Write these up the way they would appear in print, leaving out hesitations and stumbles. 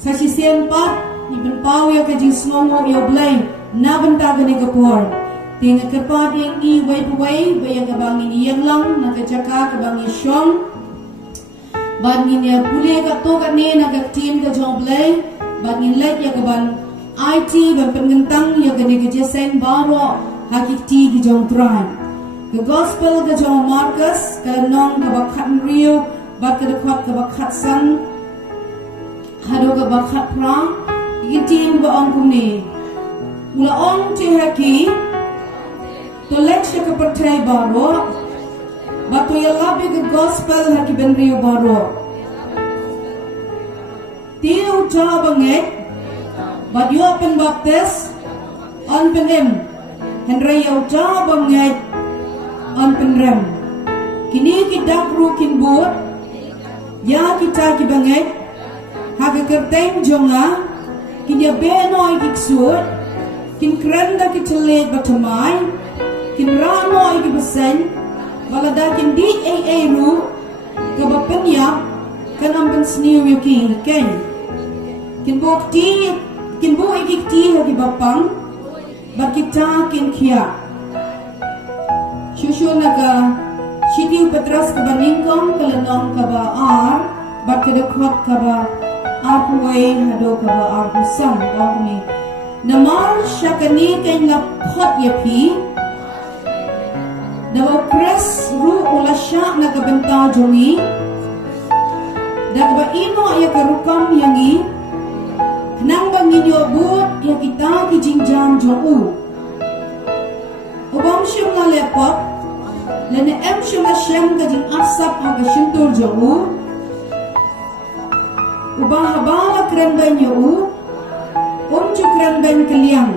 Saksi sian pat iban pau ya kajing snongo ya blay nabanta gani kapor. Tinga kerpat yang i way puway bayang kabangin iyang lang nakajaka kabangin syong. Bangin ya puli ka to ka ni nagak-team ka jong blay. Bangin let ya kaban IT ban pengentang ya gani JINGIASENG baro hakikti ki jong tran. Ke gospel ka jong Marcus ka nong ka bakhat Rio bat ka dekat ka bakhat sang hado ka bakhat pra ikitin ba ang kumni. Ula ong tihaki to let siya ka patay baro but to yalabi ka gospel haki ben Rio baro. Tiyo ta bangit but you open baptist on penem Henry yaw ta bangit on penrem kini kita rukin buat ya kita kibangit haga kerteng jonga kini beno ikiksud kin krenda kitelet batamay kin rano ikibesen balada kin di ru kabapenya kan ampen sniu yuki ken kin bukti kin bu ikikti hagi bapang bat kita kin kia Shushu naga Shidiu Petras kaba ningkong kalanong kaba ar bat kedekot kaba arpuway hado kaba arpusang kami namar syakani kain lapot yapi dawa pres ru ulasya nagabenta jongi dagba ino ya karukam yangi kenang bangin yobut ya kita kijingjam jongu ubang syum na lepot lene em syum na syem kajing asap haga syuntur jongu ubang habala kren ben yogu cukran ben keliang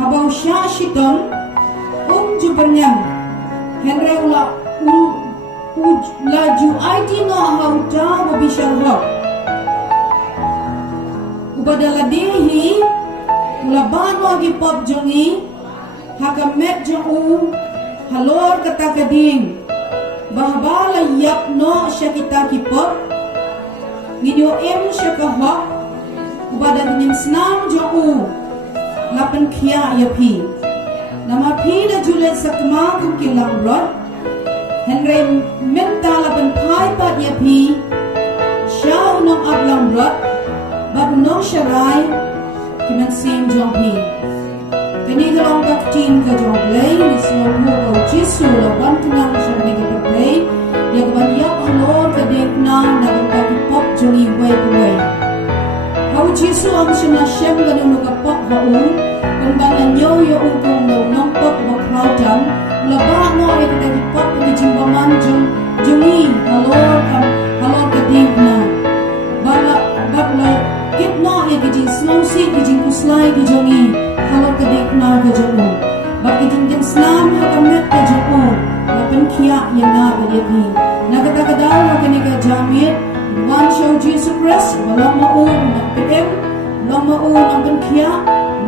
habang sya shitong jupernyam henry ula laju IT no hauta babishal hok ubadala dehi ula bano agi pop jongi haga met jongu halor kata kading bahbala yap no syakita ki pop nginyo em syakahok ubada dinim senam jongu lapan kia yapi nama pi da julet sakma kukilang rot henry menta lapan pai pat yapi syau nong ablang rot babu nong syarai kiman sim jongpi kini galong kaktin ka jonglay nisno mo jisu lawan tenang syakni ka perplay ya kebanyak alor ka dekna nagang kakipop jongi way Hau Jisu ang siyang siyem ganun nagapok haung kung bangan nyo yung kong nangpok makraudan laba mo ay kitagipok ni jimbaman jungi halor ka digna bakla kitno ay kijing snowsi kijing kuslay kijongi halor ka digna kajongo bak kijing kinslam hakamet kajongo lapan kia yan na kaliyabi nagatakadaw hakanika jamit One show Jesus Christ, walang maun ng PM, walang maun ng penkia,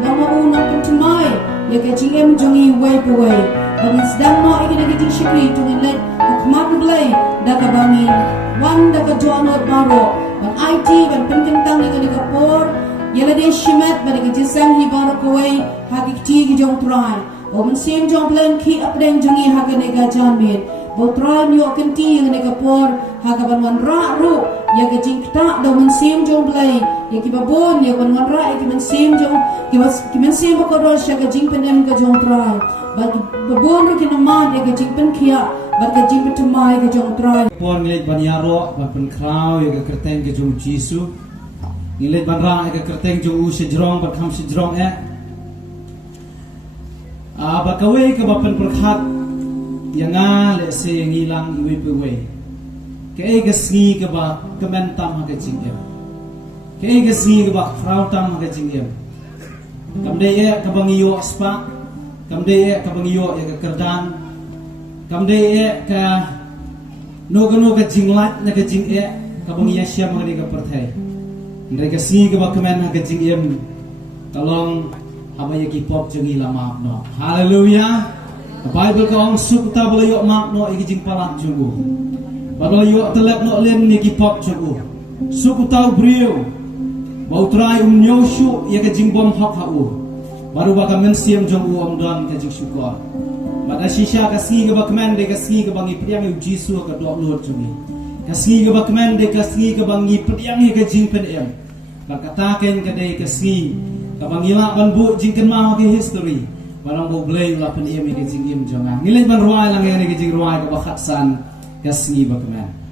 walang maun ng pentumay, ya kajing jongi way puway. Bagis dan mo ikinagiging syukri itong inlet, hukmat naglay, dakabangin, one dakajoanot baro, bang IT, bang penkentang ikanigapor, yala de shimet, bang ikajisang hibaro kuway, hakikti kijong try, o mansim jong plan ki apdeng jongi hakaniga jamit, botran yo kenti ikanigapor, hagaban wanra ru ya kajing kta daw mansim jong blay ya kibabon ya ban wanra ya kimansim jong kimansim ko ro sya kajing penem ka jong try bag babon ru kinaman ya kajing penkia bag kajing petemai ka jong try pon ngilet ban yaro ban pen kraw ya kerteng ka jong jisu ngilet ban ra ya kerteng jong u sejrong ban kham sejrong ba kawe ka ba pen perkhat yanga le se ngilang iwe pewe kaya gasngi ka ba kementam haga jingyam kaya gasngi ka ba krautam haga jingyam kamde ye ka bangiyo spa kamde ye ka bangiyo ya ka kerdan kamde ye ka nogo ka jinglat na ka jingye ka bangiya syam haga ka perthai ndre gasngi ka ba kemen haga jingyam talong habaya ki pop jingi lama no haleluya Bible ka ong sukta balayo mak no ikijing palat jungu Balayo telap no len ni ki pop jungu suku tau brio bau try nyoshu ya ke jingbom hak hau baru baka mensiam jong uam don ke jing syukur pada shisha kasih ke bakman de kasih ke bangi priang u jisu ke dok luar jumi kasih ke bakman de kasih ke bangi priang ke jing pen em bakataken ke de kasih ke bangi la ban bu jing ken mau ke history barang bo blay la pen em ke jing im jonga ngilai ban ruai lang yang ke jing ruai ke bakat san kasih bakman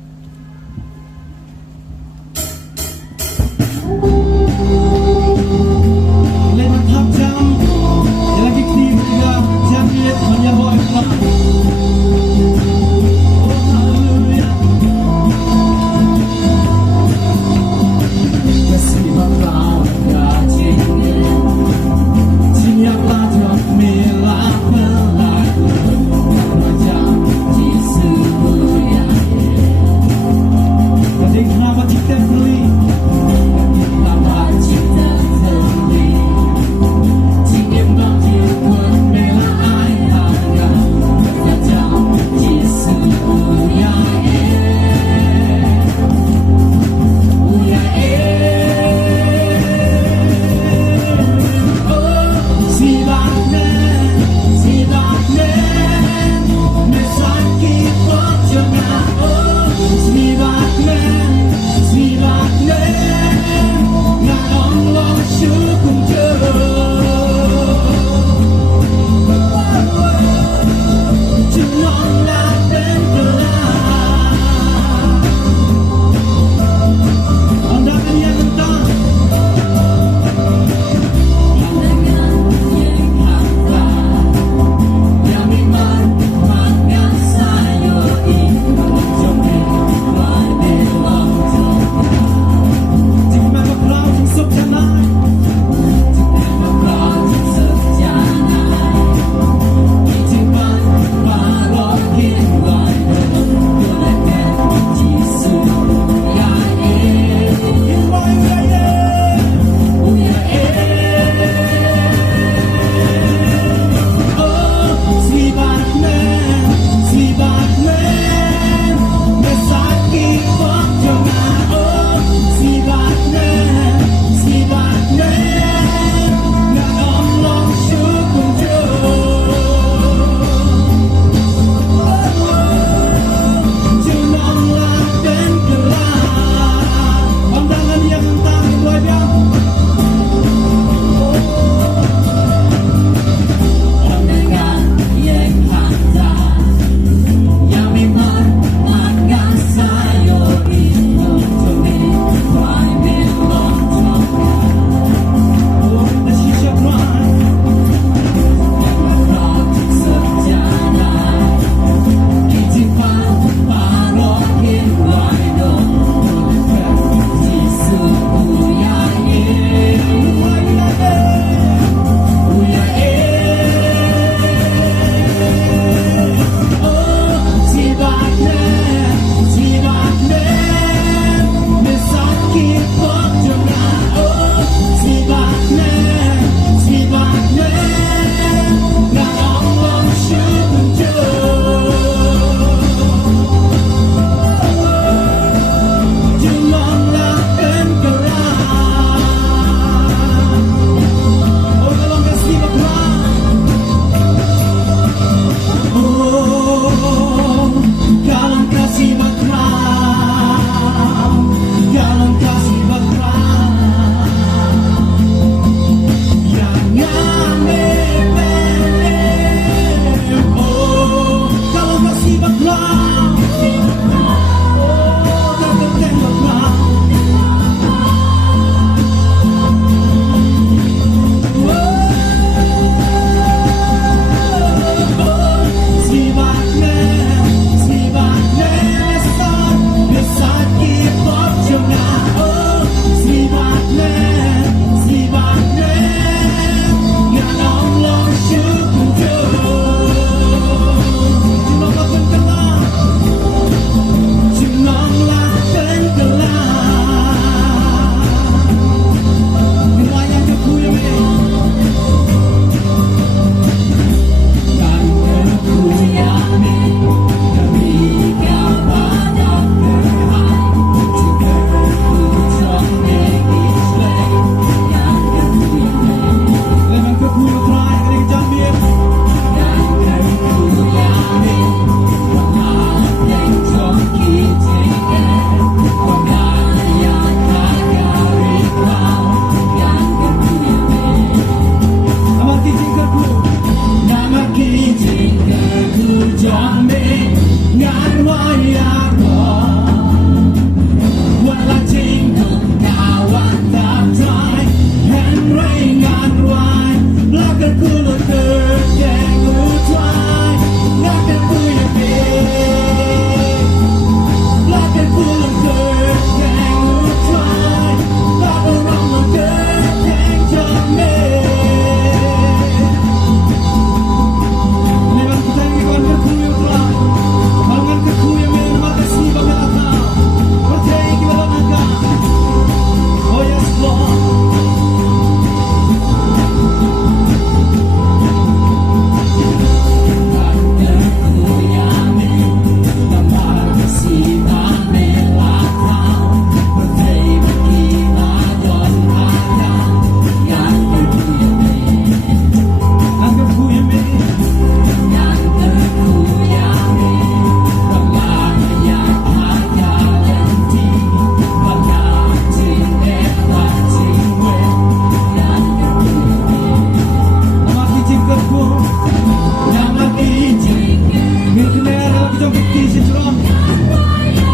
kiti si drum.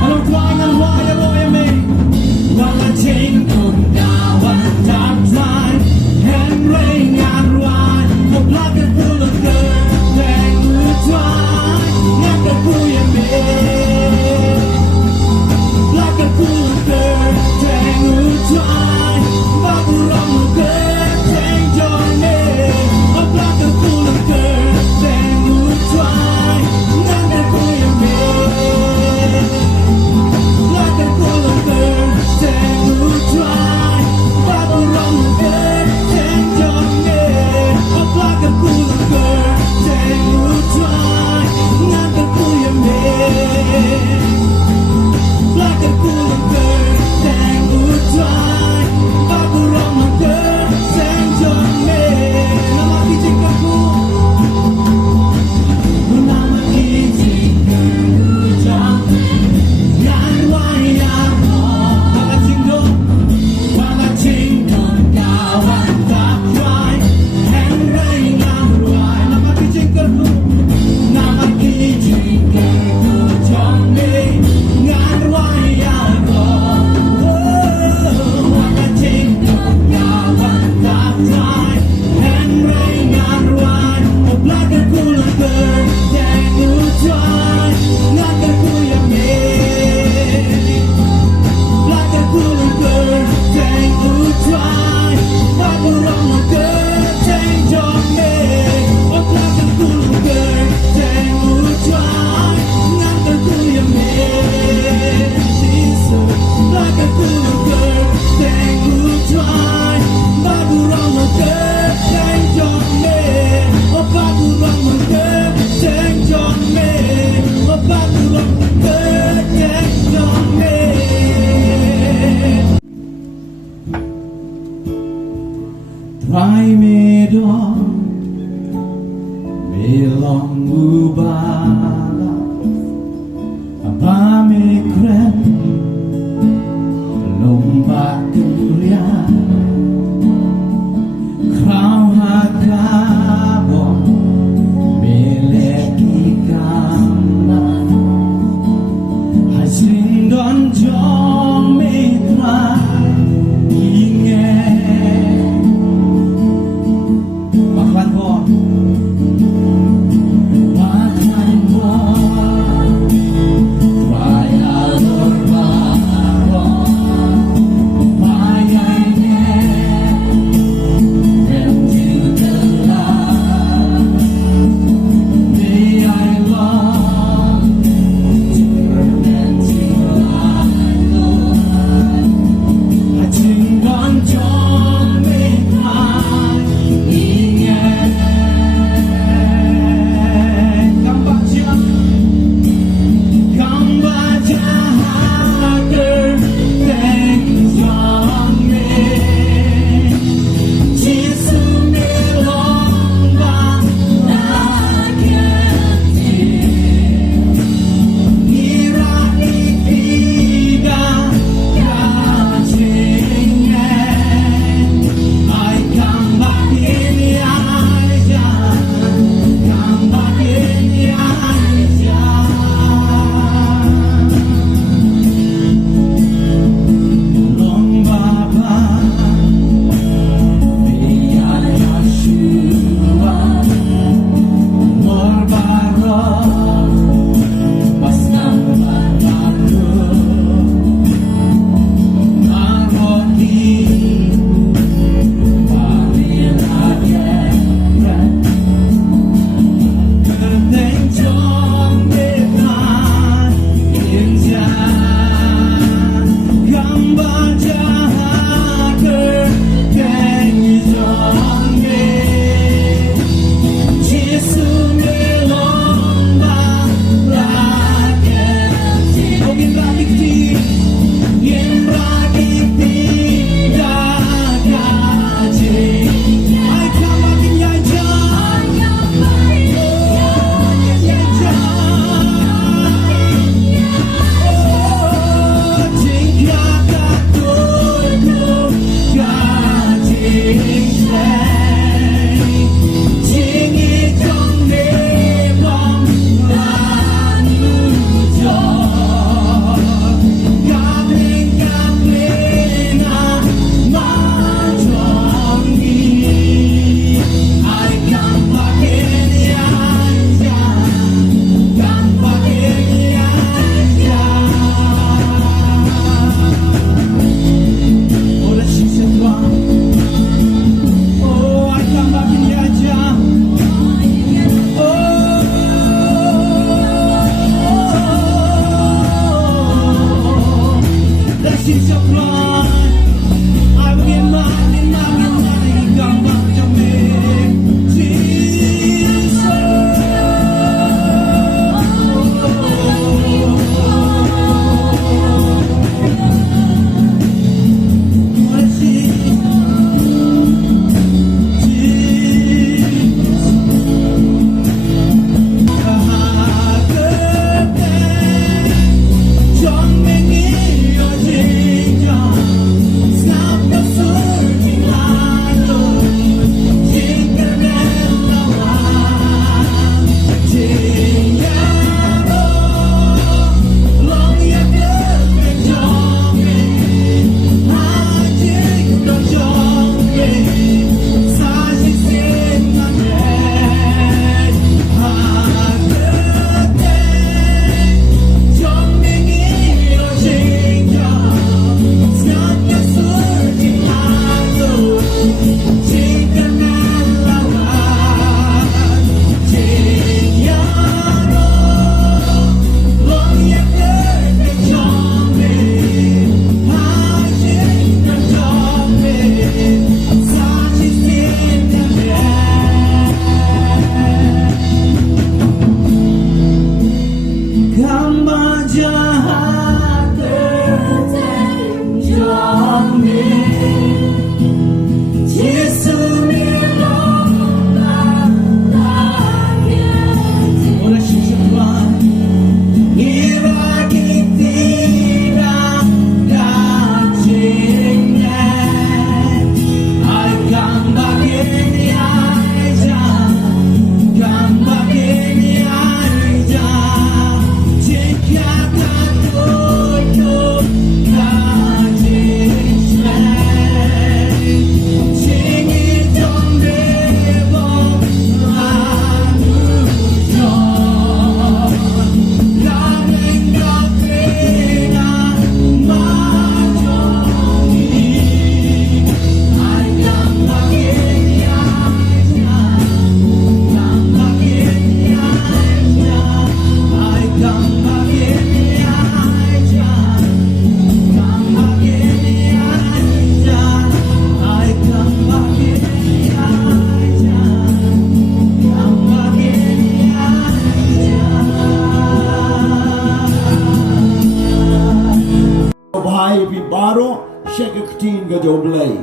Alam tuan ang waya waya me. Wala chain kung dawan dark dry. Hand rain and ride. The black and full of dirt. Then you try. Naka kuya me. Black and full of dirt. Then you try. Bago ram mo dirt. Then join me. A black and full of dirt. Then you try. Naka kuya me. Black and full of dirt. Then you try. Bago ram mo dirt. Then join me. A black and full of dirt. Then you try. Naka kuya me. Black and full of dirt. Then you try. Bago ram mo dirt. Then join me. Namakijik ako. Namakijik ako. Yan waya mo. Wakachingdong kawan tak try. Hand rain ang ruay. Namakijik ako. Namakijik ako. Join me. Yan waya mo. Wakachingdong kawan tak try. Hand rain ang ruay. O black and cool and burn. Then you try. Naka kuya me. Black and cool and burn. Then you try. Bago ram mo dirt. Then join me. O black and cool and burn. Then you try. Naka kuya me. Jesus. Black and cool and burn. Then you try. Bago ram mo dirt. Then join me. O bago ram mo dirt. Then join me. O bago ram mo dirt. Then join me. Try me down, me long ubala, apa me kren, Lumbha kemrian, krau hakabon, me leki kanan, jahat terjadi. Yesus milonglah lahir. Oleh syukuran ngira tidak dacingnya. Akan bagi aja, kan bagi aja. Jika tak tutup kajisnya, singit dong debong manusia. Rameng kakrena majongi. Akan bagi aja, kan bagi aja. Akan bagi aja, kan bagi aja. Akan bagi aja, kan bagi aja. Bahai pi baro syek ketin ga joblay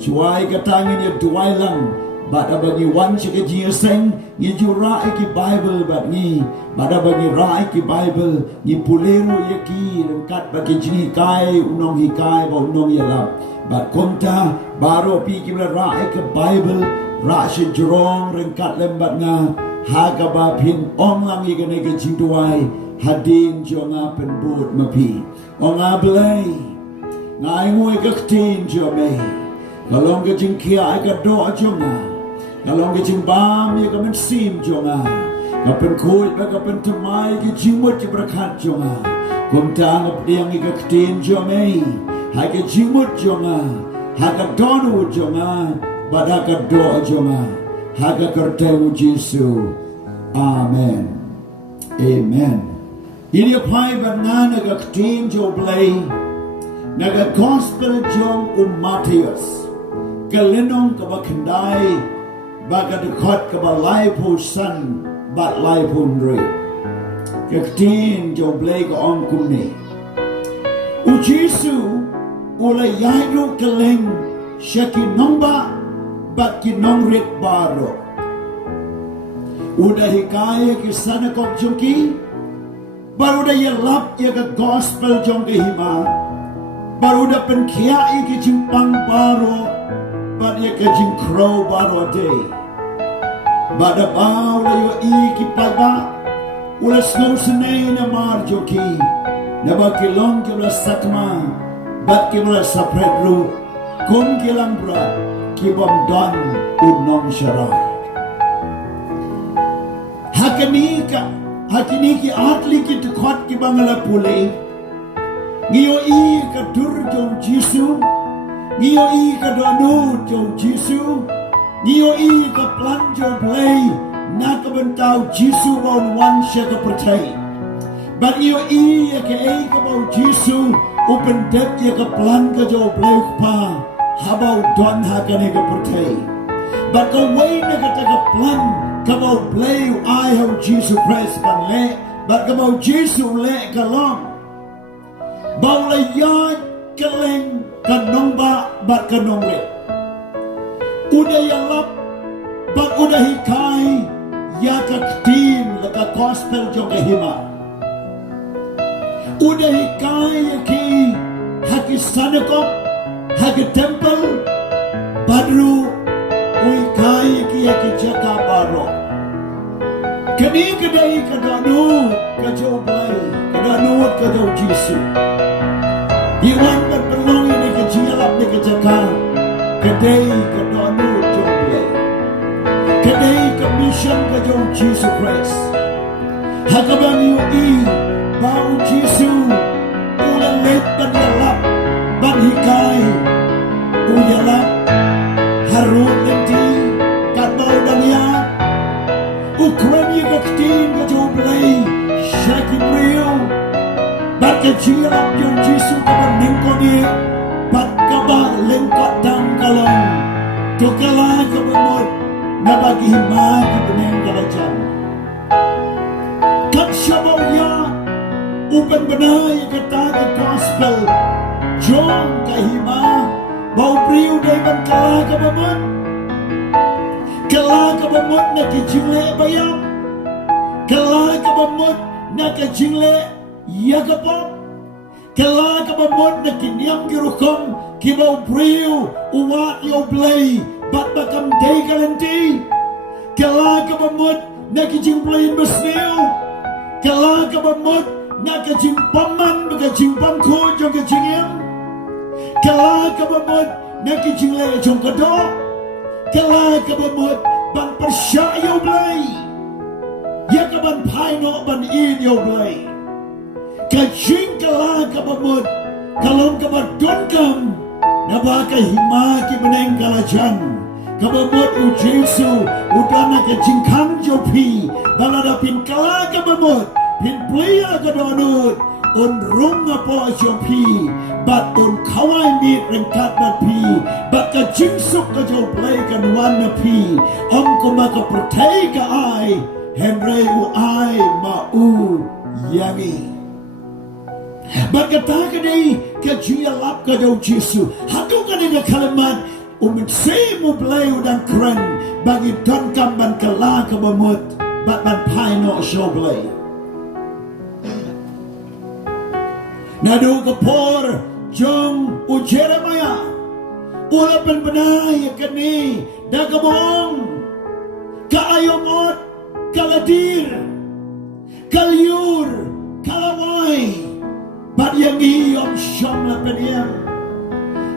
chuai ka tangin ya duai lang bada bagi wan syek JINGIASENG ni jura ki Bible bat ni bada bagi rai ki Bible ni puleru ya ki kat bagi Jinghikai unong hikai ba unong IALAP bat konta baro pi ki rai ke Bible ra syek jurong rengkat lembat nga haga ba pin ong lang i ga ne ga jingduai hadin jonga penbut mapi onga blay ngai ngoi ka tin jo me kalong ka jing kia ai ka do jonga kalong ka jing bam ye ka men sim jonga ka pen khoi ba ka pen tamai ki jing mot ki brakhat jonga kum tang ap diang i ka tin jo me hai ka jing mot jonga ha ka don u jonga bada ka do jonga ha ka Treyoo Jat. Amen. Amen. Ini apai banana ga ketin jo blay naga gospel jong Mathaios galenong ka bakandai baga dekot ka balai po san bat lai po ndre ketin jo blay ka ong kumne u Jesu ula yairu kaleng syaki nomba bat ki nongrit baro udah hikaya ki sana kok jongki baru dah IALAP ya ke gospel jong ke hima baru dah penkiai ke jimpang baru baru ya ke jingkrow baru day bada bau la yo i ki paga ula snow senai na mar joki na ba kilong ke ula sakma bat ke ula sapredru kum ke lambra ki bom don Nongkseh hakini ki atli ki tukot ki bangala pule ngiyo i ka dur jong Jesu ngiyo i ka donu jong Jesu ngiyo i ka plan jong play Naka bentau Jesu bon wan syaka percay but ngiyo i ka e ka bau Jesu open dep ya ka plan ka jong play pa habau don hakane ka percay but ka way na ka taka plan Kamau play I have Jesus Christ kan le but kamau Jesus le kalong bau la yat keleng kanong ba bat kanong le udah IALAP bat udah hikai ya ka tim la ka gospel jong ke hima udah hikai ya ki haki sanakop haki temple badru uikai ki ya ki jaka baro kani kadai kadanu kajau blai kadanu kajau Jesu iwan berperlong ini ke JIALAP ni ke jaka kadai kadanu jau blai kadai ke mission kajau Jesus Christ hakabang yu i bau Jesu ulang let ban IALAP ban hikai IALAP harun nanti katau dan ya Ukraine ka ketin ka jo play shaking real bat ka JIALAP yung Jesu ka ba ningko ni bat ka ba lingkot tang kalong tukala ka ba mod na bagi hima ki beneng kalajan kat syabaw ya upan benai kata ke gospel jong kahima bau priu dai ban kala ke bamut na ki jingle bayam kala ke bamut na ke jingle ya ke pop kala ke bamut na ki niam ki rukom ki bau priu uwat yo play bat bakam dai kalanti kala ke bamut na ki jingplain besneu kala ke bamut na ke jingpaman ke jingpam ko jong ke jingem kala ke bamut na ki jingle jong ke do kala ke bamut ban persya yo play ya ke ban pai no ban in yo play ke jing kala ke bamut kalom ke badon kam na ba ke hima ki beneng kalajan kabamut u Jesu udana ke jingkang jopi balada pin kala kabamut pin plia kadonut un runga po jopi bat un kawai mit rengkat bat pi bat ka jingsuk ka jo play kan wan pi om ko ma ka pertai ka ai henre u ai ma u yangi bat kata ka dei ka JIALAP ka jo Jesu hadu ka ni kalimat say mo play udang keren bagi don kamban kala kabamut bat ban pai no show play nadu kapor jong u Jeremiah ula pen benai kani dagabong kaayomot kaladir kalyur kalawai bat yang iom syam la peniem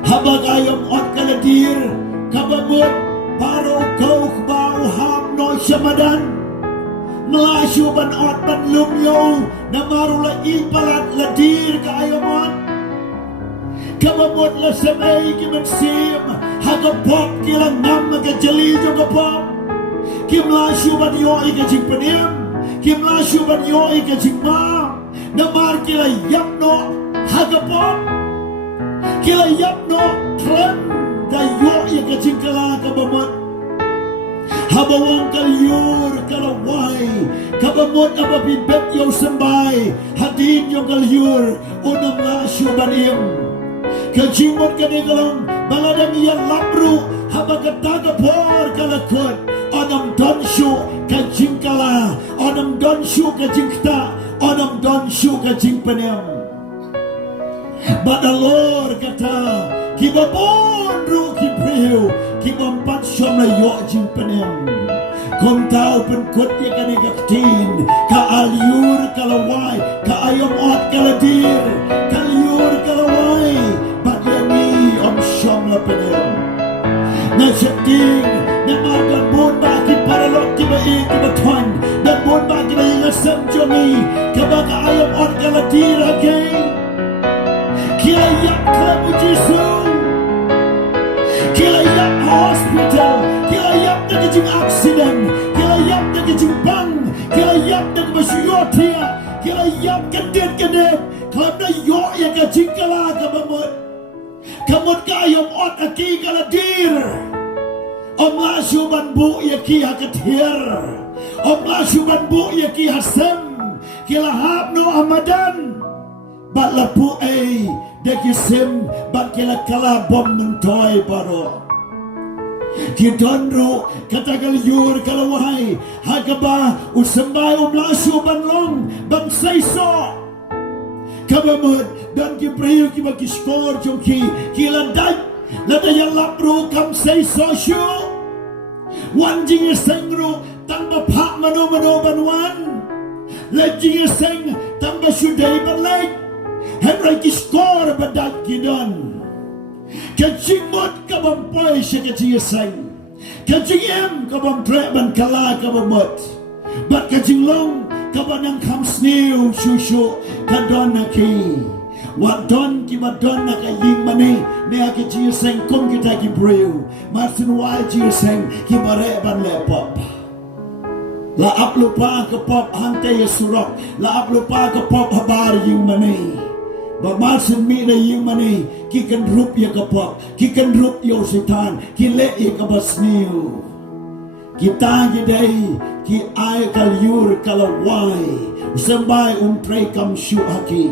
habag ayom ot kaladir kabamut paro kau bau ham no syamadan melasyu ban ot ban lumyo namarula ipalat ladir ka ayom ot kabamut la samay kiman sim hagapop kilang nam ka jeli jo kapop kimlasyu ban yo ka jing penim kimlasyu ban yo ka jing ma namar kila yap no hagapop kila yap no klan da yo ya ke jingkala ka bamut habawang kalyur kalawai kabamut ababi bet yo sambai hadin yo kalyur unam la syubanim kajimut kanigalang baladang ya labru habagata ka por kalakut onam donshu kajingkala onam donshu kajingta onam donshu kajingpanem but the Lord kata kibabon ru kipriu kibampat syam la yo jing penem kom tau pen kut ya kan iktin ka aliur kalawai ka ayom ot kaladir kaliur kalawai but yani om syam la penem na jeting na magan bon ba ki paralok ki ba ik ba thon na bon ba ki ba yasam jomi ka ba ka ayom ot kaladir again kila yap klabu Jesu kila yap hospital kila yap na kajing accident kila yap na kajing bang kila yap na masyuyotia kila yap kandet kalab na yo ya kajing kala kabamut kamut kayom ot aki kaladir om lasyu banbu ya ki hakatir om lasyu banbu ya ki hasem kila hap no amadan bat lapu dekisim bat kila kala bom mentoy baro kidonro kata kalyur kalawai hagaba usambai lasu banlong ban saiso kabamut dan kipriu kibakiskor joki kila daj lada yang lapro kam saiso shu Wandy sengro tamba pak mano banwan lagi seng tamba sudai balai Henry kiskor badak kidon kajimot kabampoy siya kajiyasang kajiyem kabamtre ban kala kabamot bat kajinglong kabanang kamsniw shushu kadon naki wadon kimadon nakaying mani ne akajiyasang kung kita kibriw masin wajiyasang kibare ban lepop laap lupa ke pop hante surok laap lupa ke pop habar yung mani Bamasin mi na yung mani kikan rup ya kapok kikan rup yo setan kile ya kabasniu kita gidei ki ai kal yur kalawai sambai trei kam shu haki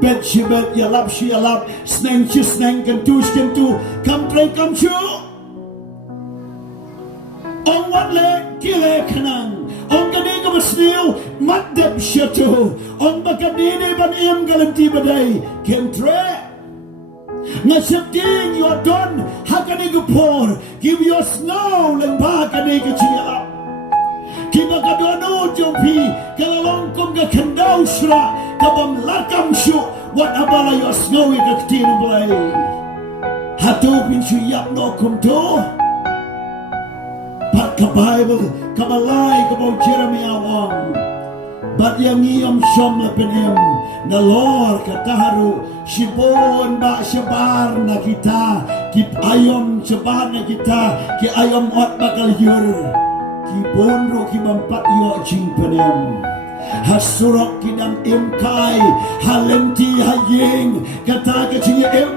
bet shibet yalap shi yalap sneng shi sneng kentush kentu kam trei kam shu on wat le kile kanang on gadi ka masniu mat dep shatu on bakadi ne ban em galanti badai kem tre Nasabding your don hakani gupor give your snow Lumbha kani kachia kiba kadono jompi kalalong kum ga kandau shra kabam lakam shu what abala your snow ikaktin blay hatu pin shu yap no kum to pat ka Bible kabalai kabau Jeremiah wang bat yang iyam shom la penem na Lord kataharu shibon ba shabar na kita ki ayom shabar na kita ki ayom ot bakal yur ki bonro ki bampat yo jing penem hasurok kidam imkai halenti haying kata keciya em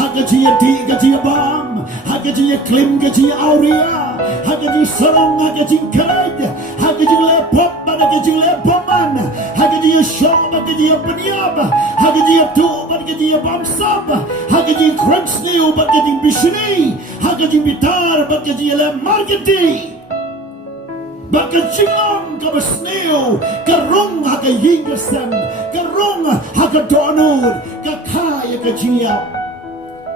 hakeciya ti keciya bam hakeciya klim keciya auria hakeciya sarong hakeciya kaid hakeciya lepop hakeciya lepoman hakeciya shok hakeciya penyab hakeciya tu hakeciya bamsab hakeciya crunch new hakeciya bishni hakeciya bitar hakeciya le marketing Baka jingong ka basneo karong haka yingasen karong haka donod ka kaya ka jiyap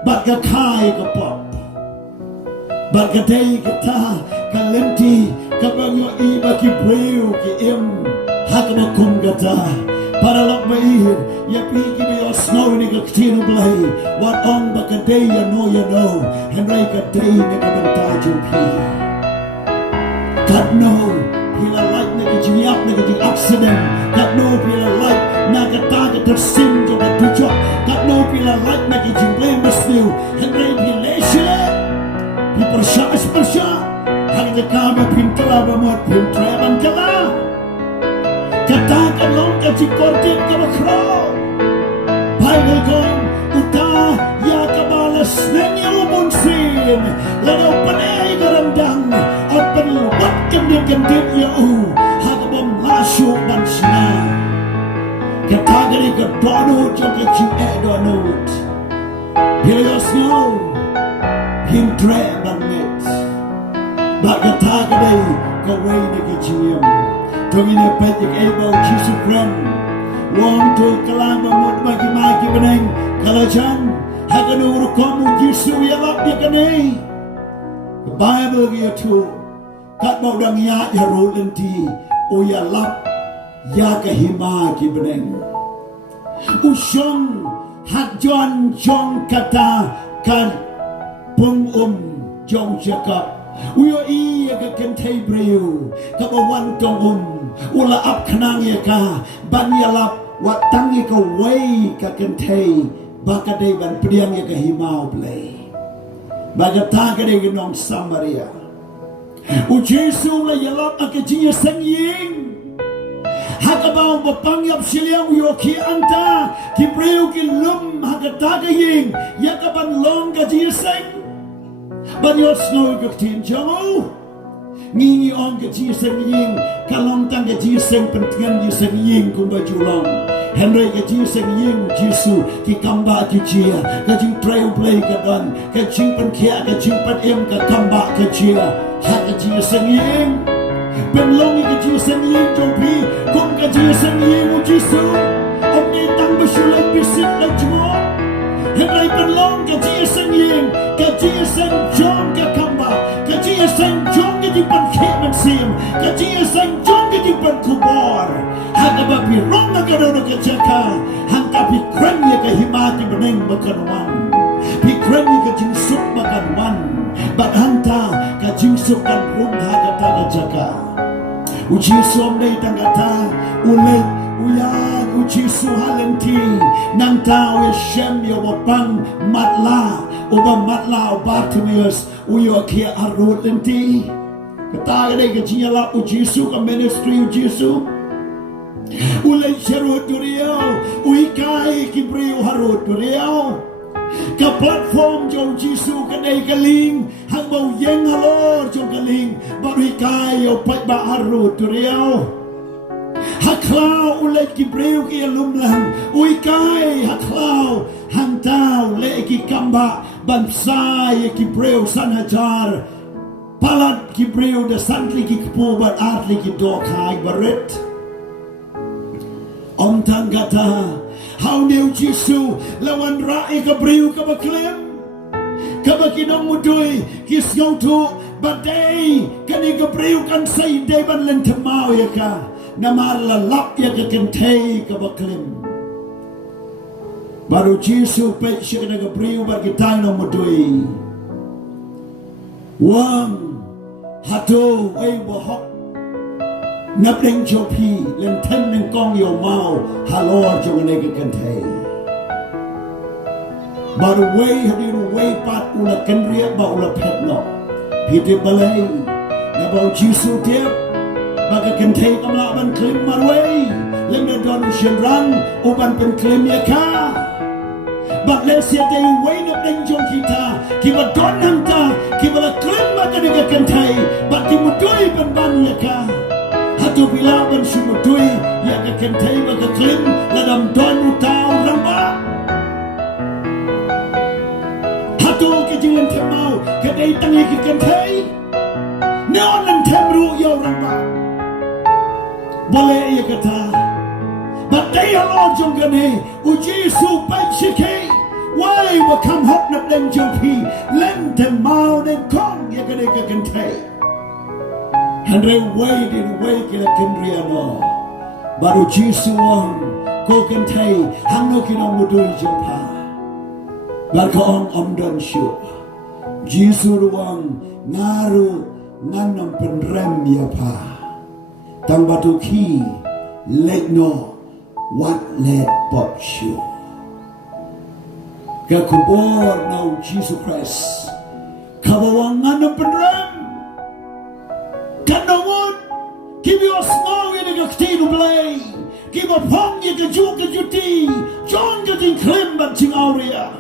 baka kaya ka pop baka day ka ta ka lenti ka bangyo iba ki breo ki im haka makum ka ta para lok maihir ya piki bi o snow ni ka ktino blay what on baka day ya know henry ka day ni ka bentajo pi God know, pila like na kajiyap na kajing accident. God know, pila like na kataga tersim jo katujo. God know, pila like na kajing blame masniu. Henry pilesya, pipersya aspersya. Hangga kama pintala bamot pintreban kala. Kataga long kajing kortin kamakro. Bible gong uta ya kabalas nenya umunsin. Lalaw panay garandang. Open what can you Hakabam lasho bansna Katagari ka dono Joga ching donut Helios no Hintre banget Bagatagari ka way na kachiyam Tungin pet yak ebo Jisu kren Wong to kalama mot maki baneng Kalajan Hakanuru komu Jisu yalap yakanay The Bible giya tu kat mau dang ya rolenti o ya lap ya kahima ki beneng usong hat jon jong kata kan pung jong jaka uyo I ya ka kentei breu ka bawan tong ula ap khnang ya ka ban ya lap wat tang ya ka wei ka kentei baka dei ban priang ya ka himau play baga ta ka dei nong Samaria Ujesu la yalap JINGIASENG ying Hakabao bapangyap siliang uyoki anta Kibreu ki lum hakataga ying Yakaban long ka JINGIASENG Banyot snow kaktin jango Ngingi on ka JINGIASENG ying Kalong tang ka JINGIASENG pentingan JINGIASENG ying kumbaju long Henry ka JINGIASENG ying Jesu ki kamba ki jia Ka jing Treyoo play ka dan Ka jing pen kia ka jing pen em ka kamba ka jia Hak JINGIASENG ying Penlongi ka JINGIASENG ying Jompi Kung ka JINGIASEng ying o Jesu Om ni tang basyulay bisit na jmo Henry penlong ka JINGIASEng ying Ka JINGIASEng jom ka kamba Ka JINGIASEng jom ka jingpan kemen sim Ka JINGIASEng jom ka jingpan kubor Hak abapi rong na karono ka jaka Hangka pikren ya ka himati beneng makanwan Pikren ya ka jingsuk makanwan Baghanta ka jingsuk kan rung hakata ka jaka Ujisom day tangata ulit uyag ujisu halenti nang tao shem yo wapang matla uba matla Bartimaeus uyo kia arut lenti kata day ka jinyala ujisu ka ministry ujisu ulay sharut duriyaw uikai kibriyo harut duriyaw ke platform jong Jisu kedai keling hang bau yeng halor jong keling bari kai yo pai ba arut riau haklau ulai ki breu ki Lumlang ui kai haklau hang tau le ki kamba ban sai ki breu sanajar palat ki breu de santli ki pu bat atli ki do kai baret om tanggata hau neu Jisu lawan rai ke breu ke baklem ke bakinong mudui ki skautu badai kani ke breu kan sai dai ban len temau ya ka namar lalap ya ke kentai ke baklem baru Jisu pe syekna ke breu bar kita no mudui wang hatu ai bohokนับเร่งโชพีเล่นเทนหนึ่งกองโยเมาฮัลโหลจงในกันเทบาร์เวย์ฮันดีรูเวย์ปัดอุลกันเรียบาอุลเพชรหลอกพิธีบาเลยนับเอาจิสุเทียบบากกันเทกำลังบันคลิมมาเวย์เล่นเดินเชียนรันอุบันเป็นคลิมยาคาบัดเลเซียเดย์เวย์นับเร่งโชกีตาคิดว่าดอนนันตาคิดว่าคลิมมากันเทบัดที่มุดด้วยเป็นบันยาคาHatu bila ban sumutui ya ke kentai ba ke klim ladam don utau ramba hatu ke jilen temau ke dei tangi ke kentai neonan temru yo ramba boleh ya kata but they alone jong gane uji su pai shike wai wa kam hok nap leng jopi len temau ne kong ya ke kentai Andre way din way kila kendriano baru Jisu wang ko kentai hangno kinong mudui jempa bar ko om don shu Jisu ruang ngaru nganam penrem ya pa tang batu ki lekno wat let pop shu ka kubor now Jesus Christ kabawang nganam penrem Kanongon, give you a small in a clean blade, give a pong you can joke at your tea, John getting clim but ching aurea.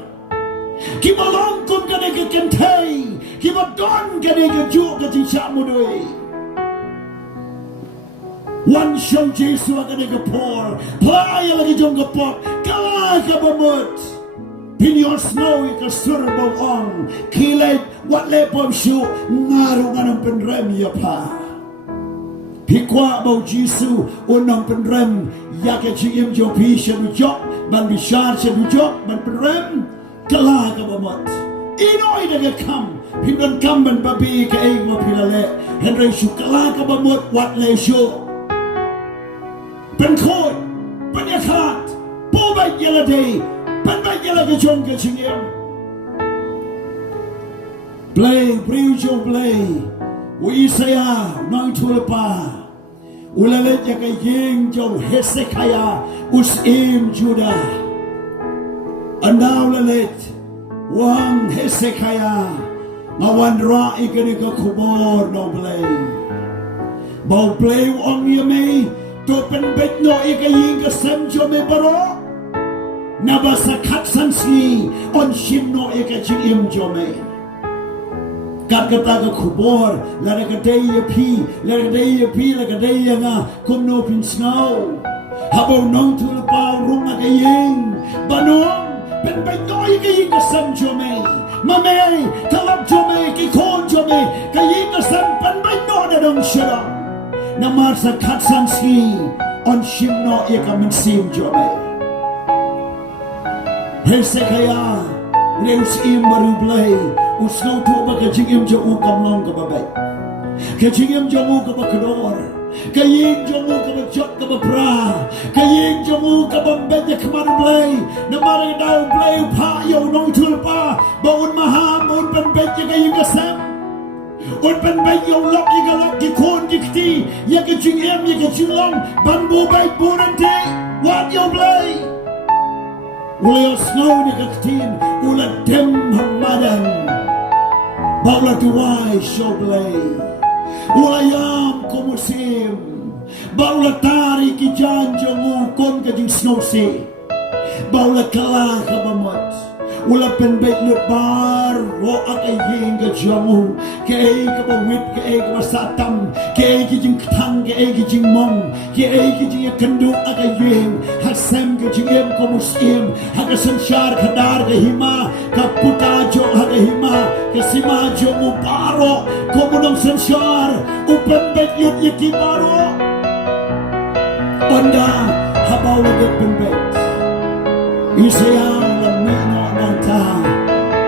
Give a long come getting a cantay, give a don getting a joke at each amudway. One show Jesu a getting a pour, ply like a jungle pop, galaka bamut. Pin your snow you can surable on, kilate what lep of shoe, naru ganam penrem ya pa. Pikwa bau Jisu unang penrem ya ke chim jo pi shadu jok ban bishar shadu jok ban penrem kala ka bamot. Inoi de kam pindon kam ban babi ke eng mo pilale henry shu kala ka bamot wat le shu. Ben khoi ben yakhat po ba yela day ben ba yela ke chong ke chingem. Play, Brewjo play. We say, Nong Tulpa. Ulalet Yaka Ying Jo Hezekiah, Usim Judah. And now Lalet, Wang Hezekiah, Nawandra Ikanika Kubor no play. Bow play on you may, Topen Bet no Ikaying Sem Jo me Baro. Nabasa Katsansi on Shim no Ikachim Jo me. Kat kata ke kubor, lada kedai pi, lada kedai nga kumno pin snow. Habau nong tulpa runga kayeng, banong pen pentoy kayeng kasam jome, mame talap jome kikon jome kayeng kasam pen pentoy na dong shara. Namar sa katsan ski on shimno ikamen sim jome. Hezekiah, neus im baru play. Usnau tu ba ka jingim jo u kamlong ka babay ka jingim jo mu ka ba kador ka ying jo mu ka ba jot ka ba pra ka ying jo mu ka ba benya kaman play na mari daw play pa yo nong tulpa ba un maham un ben benya ka ying kasem un ben benya yo lok iga lok ki kon ki kti ya ka jingim ya ka jinglong ban bu bay burante what yo play Ula snow ni kaktin ula dem hamadan Baula tuwai shoblay Ula yam kumusim Baula tari ki janjo mu kon ka jing snow si Baula kala ka bamot ula penbet lut bar ro akai ying ke jamu ke ai ke bawit ke ai ke satam ke ai ke jing thang ke ai ke jing mong ke ai ke jing kendu akai ying hasem ke jing em ko muslim haga sanchar khadar ke hima ka puta jo haga hima ke sima jo mu paro ko bunong sanchar u penbet yut yaki baro onda habau le penbet Isayang lamino nanta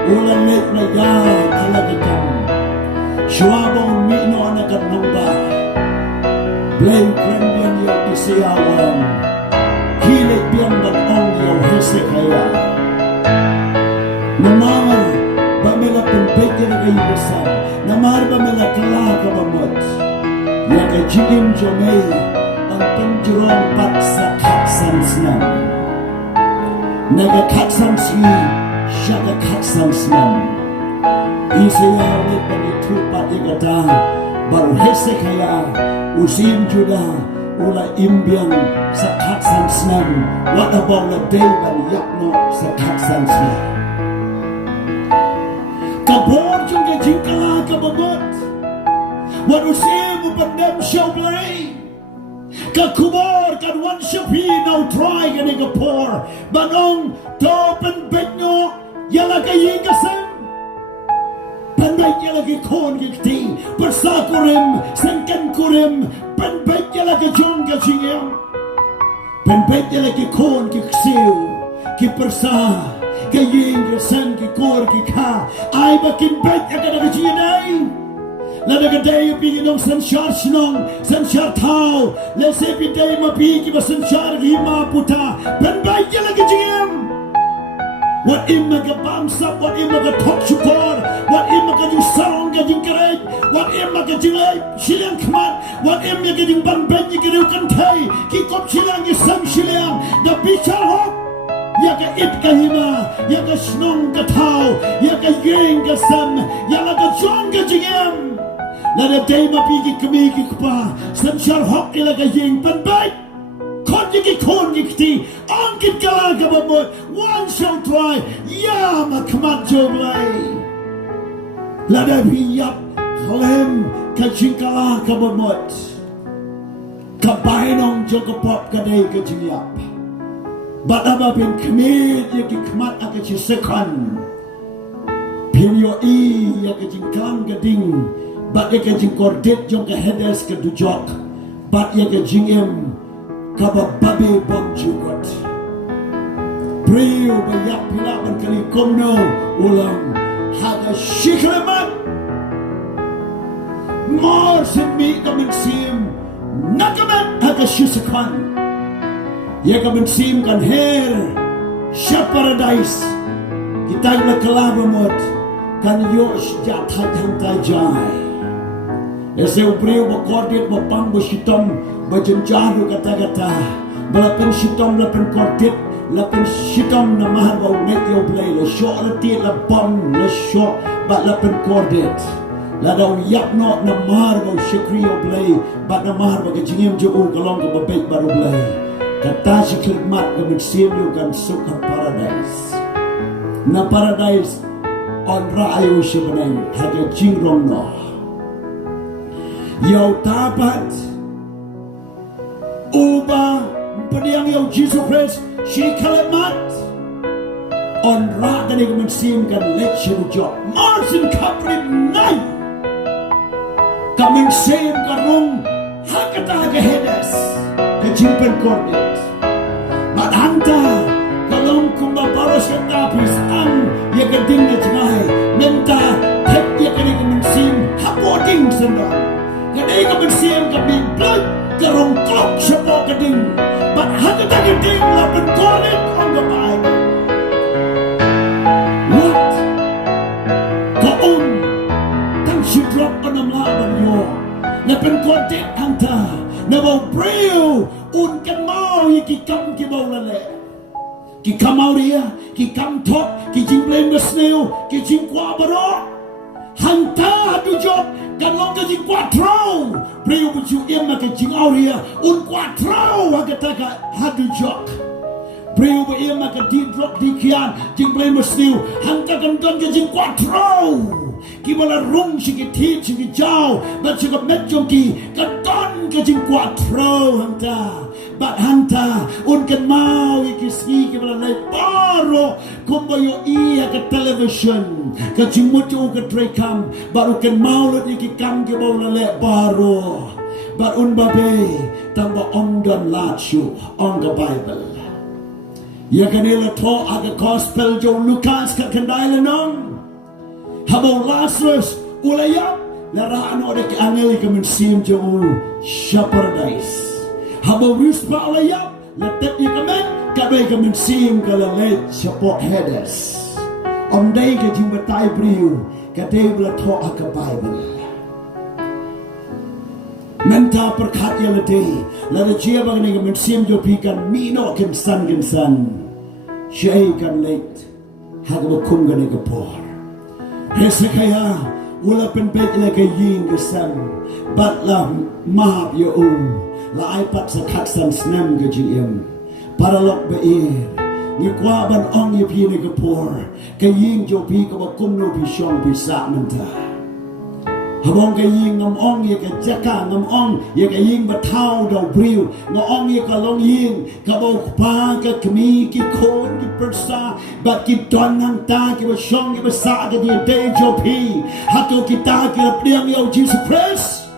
ulan net na yay alagitang Shuabong mino anakanongba Blame krembian yo isayawang Hilig biang banong yo Hezekiah Namar bamela pembedya na kayo besan Namar bamela kala kabamot Yaka jigim jomay ang penjurong paksa kaksan senang Naga kaksam si, shaga kaksam snam. Isaya ulit panitu pati kata, baru Hezekiah usim Juda ula imbiang sa kaksam snam. Wala bang na deban yakno sa kaksam snam. Kabor yung kajingkala kababot, wanusim upandam shawblay. Kakubor kan wan shapi no try gani kapor banong topen benyo yala kayingasem panbay yala kikon kikti persakurim sengken kurim panbay yala kajong kajingem panbay yala kikon kiksiu kipersa kayingasem kikor kika ay bakin bet agad kajinay Lada kadai pi nong sanchar sinong sanchar thau le se pi dai ma pi ki ba sanchar gi ma puta ben bai ya lagi jingam what im ma ga bam sap what im ma ga thok chukor what im ma ga jing sarong ga jing karaj what im ma ga jing ai shiliang khmat what im ma ga jing ban ben ni ga kan thai ki kop shiliang gi sam shiliang da bichar hok ya ga it ka hima ya ga snong ga thau ya ga yeng ga sam ya la ga jong ga jingam Lada day mapigi kamigi kpa sanchar hok ilaga ying panbay konjiki konjikti angkit kalaga babot one shall try yama kamat joblay Lada biyap kalem kaching kalaga babot kabainong jogapop kaday kajingyap Badaba bin kamid yaki kamat akachisekan Pinyo yakajing klang gading Bat ya ke jing kordet jong ke hedes ke dujok Bat ya ke jing em Kaba babi bom jugot Priu bayak pila ban kali komno ulang Haga shiklemat Mor simi kamen sim Nakamat haga shisakan Ya kamen sim kan her Syat paradise Kita na kalabamot Kan yosh jathat hantai jai Ese upriu bakordit bapang basitom bajenjaru kata-kata balapen sitom lapen kordit lapen sitom na mahar bau net yo play lo shot lati la bom lo shot bat lapen kordit la daw yakno na mahar bau shikri yo play bat na mahar bau jingim jo kalong ko babet baru play kata sikmat ka mensim yo kan sukha paradise na paradise on raayo sebenarnya hanya jingrong no Yau tapat Uba Padiang yau Jesus Christ She kalamat On raga ni kemensim kan lecture job Marsin kaprim nai Kemensim karung Hakata kehedes Kejimpen kordit Madhanta Kalong kumbaparos yang tapis Ang ya keding na jengay Menta Tek ya keding kemensim Hapoding sendang Kadai ka bersiem ka big blood karong klok siya po kading but hagata kading laban kolit on the Bible what kaon tang si drop on ang laban yo laban kolit anta nabaw breo un kan mau yikikam kibaw lale kikamaw riya kikam tok kijing blame the snail kijing kwa baro hanta hadu job kan long kajing quattro preu buju em ka jing auria un quattro hagataka hadu job Priu ba ia maka di drop di kian jing play mestiu hangka kan kan ke jing quattro kibala rum sigi ti sigi jau ba sigi met joki kan ton ke jing quattro hangka bat hanta un kan mau iki ski kibala lai paro kombo yo ia ke television ke jing mutu ke trekam baru kan mau lo iki kam ke bawla le baro bat un babe tamba on dan lachu on the Bible. Ya kanila to aga gospel jo Lucas ka kandaila nong habo Lazarus ulayap lara ano de angel ka mensim jo shepherdess habo ruspa ulayap letet ya kamet kabe ka mensim ka lalet support headers on day ka jing batai briu ka table to aga Bible menta perkat ya lete lara chia bang ni ka mensim jo pikan mino kan san Shay kan late hagaba kum gan ka por Hezekiah wala pen bet la ka ying ka sam bat la mahab yo la ai pat sa khat sam snam ka gm para lok ba ni kwa ban ong ye pi ni ka por ka ying jo pi ka ba kum no pi shong pi sa manta habong ka ying ngam ong ye ka jaka ngam ong ye ka ying ba thau do briu ngam ong ye ka long ying ka bo pa ka kmi ki khon ki persa ba ki don nang ta ki ba shong ki ba sa ka di de jo pi hato ki ta ki priang yo Jesus Christ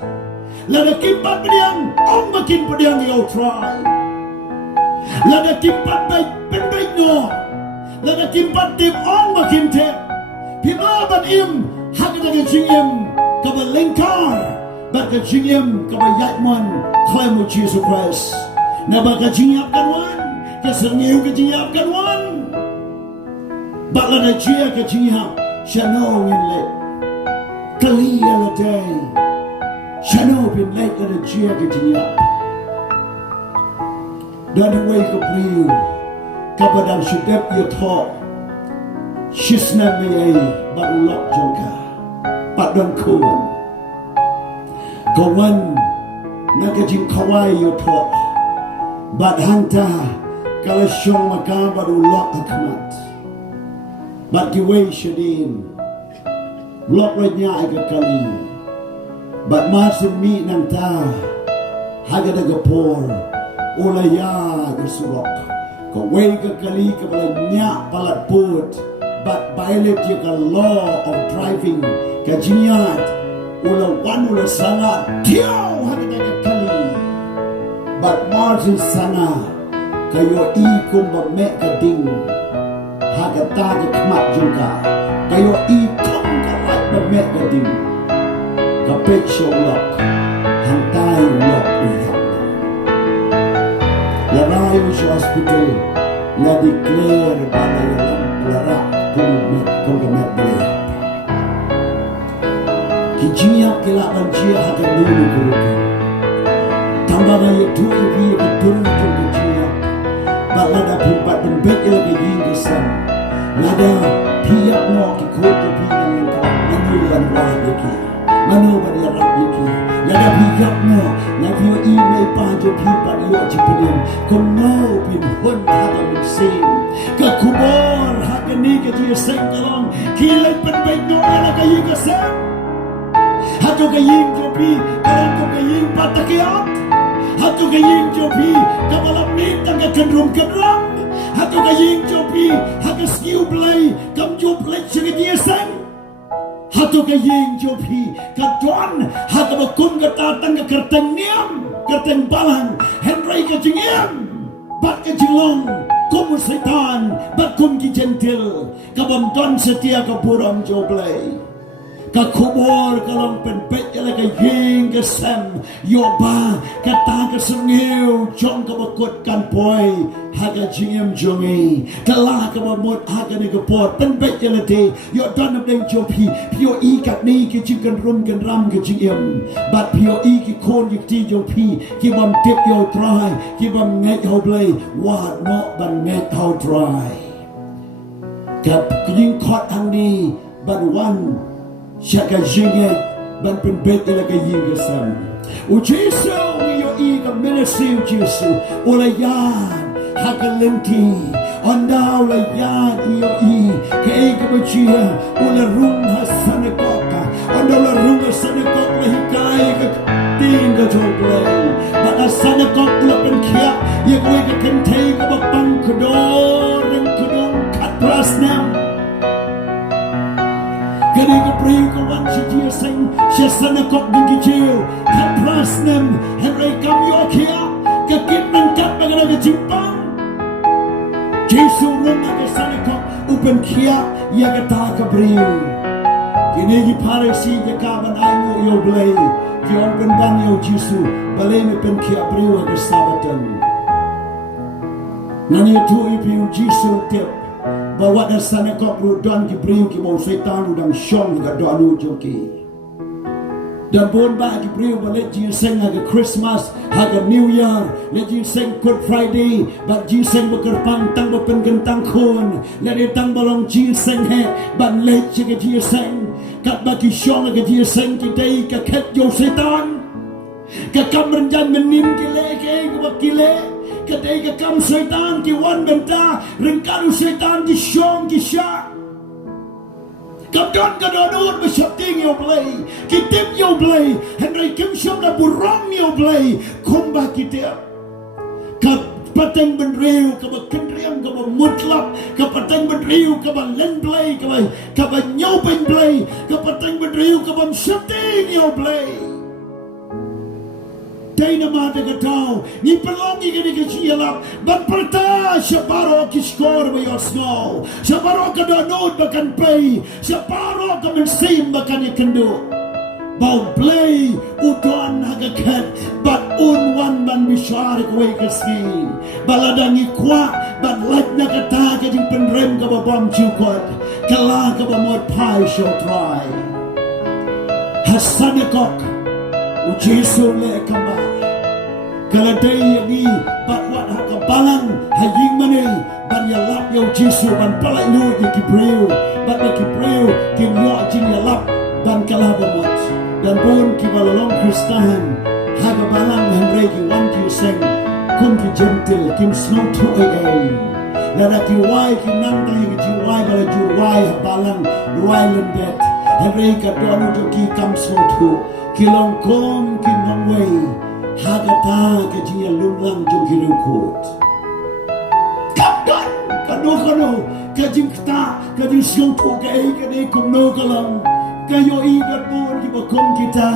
la da ki pat priang ong ma kin priang yo try la da ki pat bai pen bai no la da ki pat tim ong ma kin te pi ma ban im ha ka da jing kaba lengkar baka jingim kaba yatman klaimu Jesus Christ na baka jingyap kanwan kasengiu ka jingyap kanwan bakla na jia ka jingyap shano in let kaliya la day shano bin let na jia ka jingyap dan way ka priu kaba dam shudep ya talk shisna me ay balok jongka Padon kuan kawan nakajing kawai yo to bad hanta kala shong maka baru lok akmat bad giway shadin lok ranya aga kali bad masin mi nanta haga daga por ulaya gesurok kaway ka kali kabala nya palat put bad violate your law of driving Kajiniat ula wan ula sana tiaw hagita ka kali but margin sana kayo ikum ba me ka ding hagata ka kmat juga kayo ikum ka rat ba me ka ding ka pecho lok hantay lok uyap larayo sa hospital la declare ba na yung lara kung kamet balik Kijia kila banjia haga nulu kuruka Tambah na yutu ibi ka turu kijia Balada pumpat bembet ila ka yingisan Lada piyak mo ki kota pinang lingka Manulan wahid yaki Manulan yarap yaki Lada piyak mo Na piyo imay pajo pipat iyo jipanim Kung mau pinhun haga minsim Kakubor haga ni kijia sengkalong Kilay panbay no ala ka yingisan Hatu kaying jopi kalau ko kaying patakiat Hatu kaying jopi kamalapit ang kakandrum kadram Hatu kaying jopi haga skill play kam jo play JINGIASENG Hatu kaying jopi kadwan haga bakun katatang kakartang niam kartang balang Henry ka jingiam bat ka jilong kumu setan bat kum ki gentil kabam don setia ka buram jo play Kakubor kalang penpet yala ka ying ka sem yoba kata ka sengiu jong ka bakut kan poi haga jingim jongi kala ka mamut haga ni ka pot penpet yala te yo don of them jopi pio i kat ni ki jing kan rum kan ram ka jingim but pio i ki kon yik ti jopi ki bam tip yo try ki bam ngai ho play what not ban ngai ho try kap ying kot ang ni but one Shaka jinget ban penbet ila ka yingasam. O Jesu iyo i ka ministry o Jesu ula yan hakalenti on daw la yan iyo I kay kabachia ula rum hasanakoka on daw la rum hasanakok la hikay ka tinga joblay but hasanakok la penkia ye koy ka kentay ka bapang kodor ng kodong katprasnam kani ka priyo ka wan si JINGIASENG siya sanakok ng gijil katprasnam henry kamyo kia kakit ng katmagana ka jimpang Jesu rumah ke sana kau upen kia ia kata kebriu. Kini di parasi jekaban aimu yo blay. Kion pendan yo Jesu balai me pen kia briu ke sabatan. Nani tu ipiu Jesu tip bawa dan sana kau rudan kebriu ki mau setan udang syong ke doa joki. Dan bon bagi beliau balik JINGIASENG haga Christmas, haga New Year, le JINGIASENG Good Friday, bat JINGIASENG bekerpang tang berpenggentang kun, le ditang balong JINGIASENG he, bat lek ke JINGIASENG, kat bagi syong ke JINGIASENG kita ke ket yo setan, ke kam renjan menin kile ke bakile, ke dai ke kam setan ki wan benta, rengkaru setan di syong ki syak. Kadon bersyating yo blay, kitip yo blay, Henry Kim Syam na burong yo blay, kumba kitip. Kapateng benriu, kabakendriang, kabamutlap, kapateng benriu, kabalen blay, kabanyopeng blay, kapateng benriu, kabamsyating yo blay. Day na mata katao, ni pelongi ka ni kasialap, bat perta siya paro kiskor ba yung snow, siya paro ka doonod bakan pay, siya paro ka mensim bakan ikendo. Bau play, utuan hagakat, bat unwan ban bisyari kaway kaski, baladang ikwa, bat like na kata ka jing penrem ka babam chukot, kala ka ba mod pie show try. Hasanakok, Jesu le kamba kala day ni batwat hakabalang haying mani ban yalap yo Jesu ban palai lu ye kibreu ban kibreu kim yo jing yalap ban kala bamot dan bon ki balalong Kristan hakabalang henry ki wan JINGIASENG kun ki gentle kim snow to ay lada ki wai ki nang tay ki wai bala ju wai habalang wai lendet henry ka donu to ki kam snow to kilong kom kinongway hagata ke jia lumlang jong hirukot kapkan kano ke jing kta ke jing siong to ke ai ke ni kum no kalang kayo idat bon ki bakom kita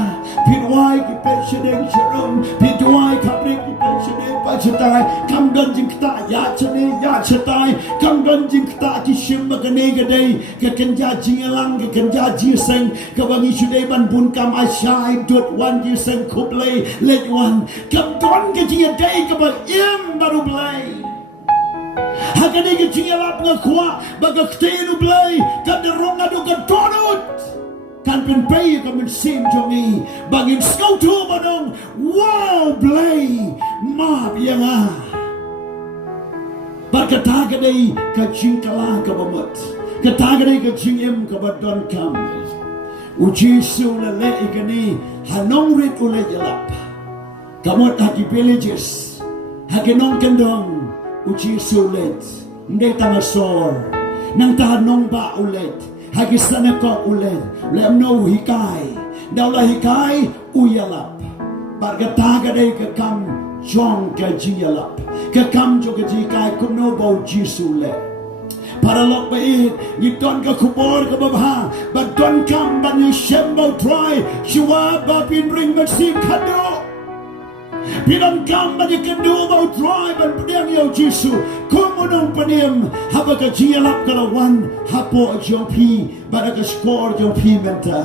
pinwai ki pensioneng cherum pinwai kaprik ki pensioneng pachatai kam dan jing kta ya chatai kam dan jing kta ki shim magane gadai ke kenja jingalang ke kenja JINGIASENG ke bangi shudai ban bun kam asyai dot wan JINGIASENG kuplay let wan kam don ke jinga dai ke ba im baru blay hakane ke jingalap ngakwa baga ktenu blay kaderong adu ka donut kan pen pay ka mensim jongi bangin skautu manong wow blay ma bianga barkata ka dai ka jingkala ka bamot kata ka dai ka jingim ka badon kam ujisu la le ikani hanong rit ule jalap kamot haki villages haki nong kendong ujisu let ndai tamasor nang tahanong ba ulet hagi sanakok ulet lem no hikai daula hikai uyalap bargata gadai ke kam jong ke jialap ke kam jo ke jikai kuno bau jisulet para lok bait ni don ka kubor ka babha ba don kam ban you shembo try shwa ba pin ring masim kado pinam kam ba you can do about try ban pediang yo jisu kumunong panim haba ka jialap ka lawan hapo jopi ba ka score jopi menta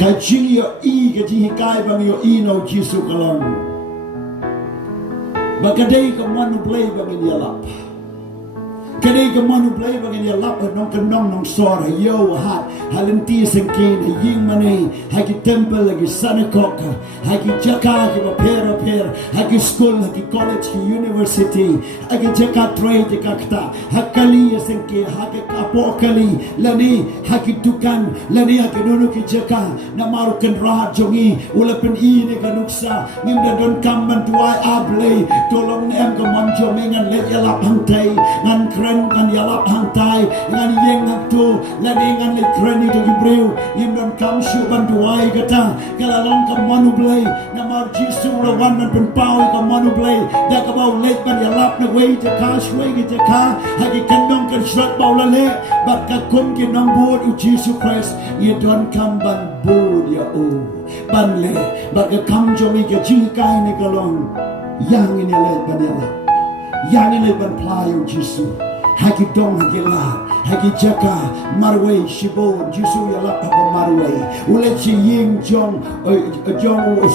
ka jingyo I ka Jinghikai ba yo ino jisu kalon ba ka day ka manu play ba min yalap Kani ka manu play bagin ya lap nong kanong nong sor yo hat halinti sengkin ying mani hagi temple lagi sanakok hagi jaka hagi per hagi school hagi college hagi university hagi jaka trade jakta hakali sengkin hagi apokali lani hagi dukan lani hagi nunu ki jaka namaru kan rahat jongi ulapen ini kanuksa ngimda don kamban tuai ablay tolong em ka manjo mengan let ya lap hangtai ngan kan yalap hantai ngan yeng tu lani ngan le kreni to gibreu indon kam shu ban duai kata kala long kam manu blai namar jisu la wan man pen pau kam manu blai da ka bau le ban yalap na wei te ka shwei ge te ka hagi kandong kan shrat bau la le bat ka kum ki nang bod u jisu christ ye don kam ban bod ya o ban le bat ka kam jo mi ge jinghikai ni kalong yang ini le ban yalap yang ini ban plai u jisu hagi dong hagi la hagi jaka marway shibon jisu yalap apa marway ule chi ying jong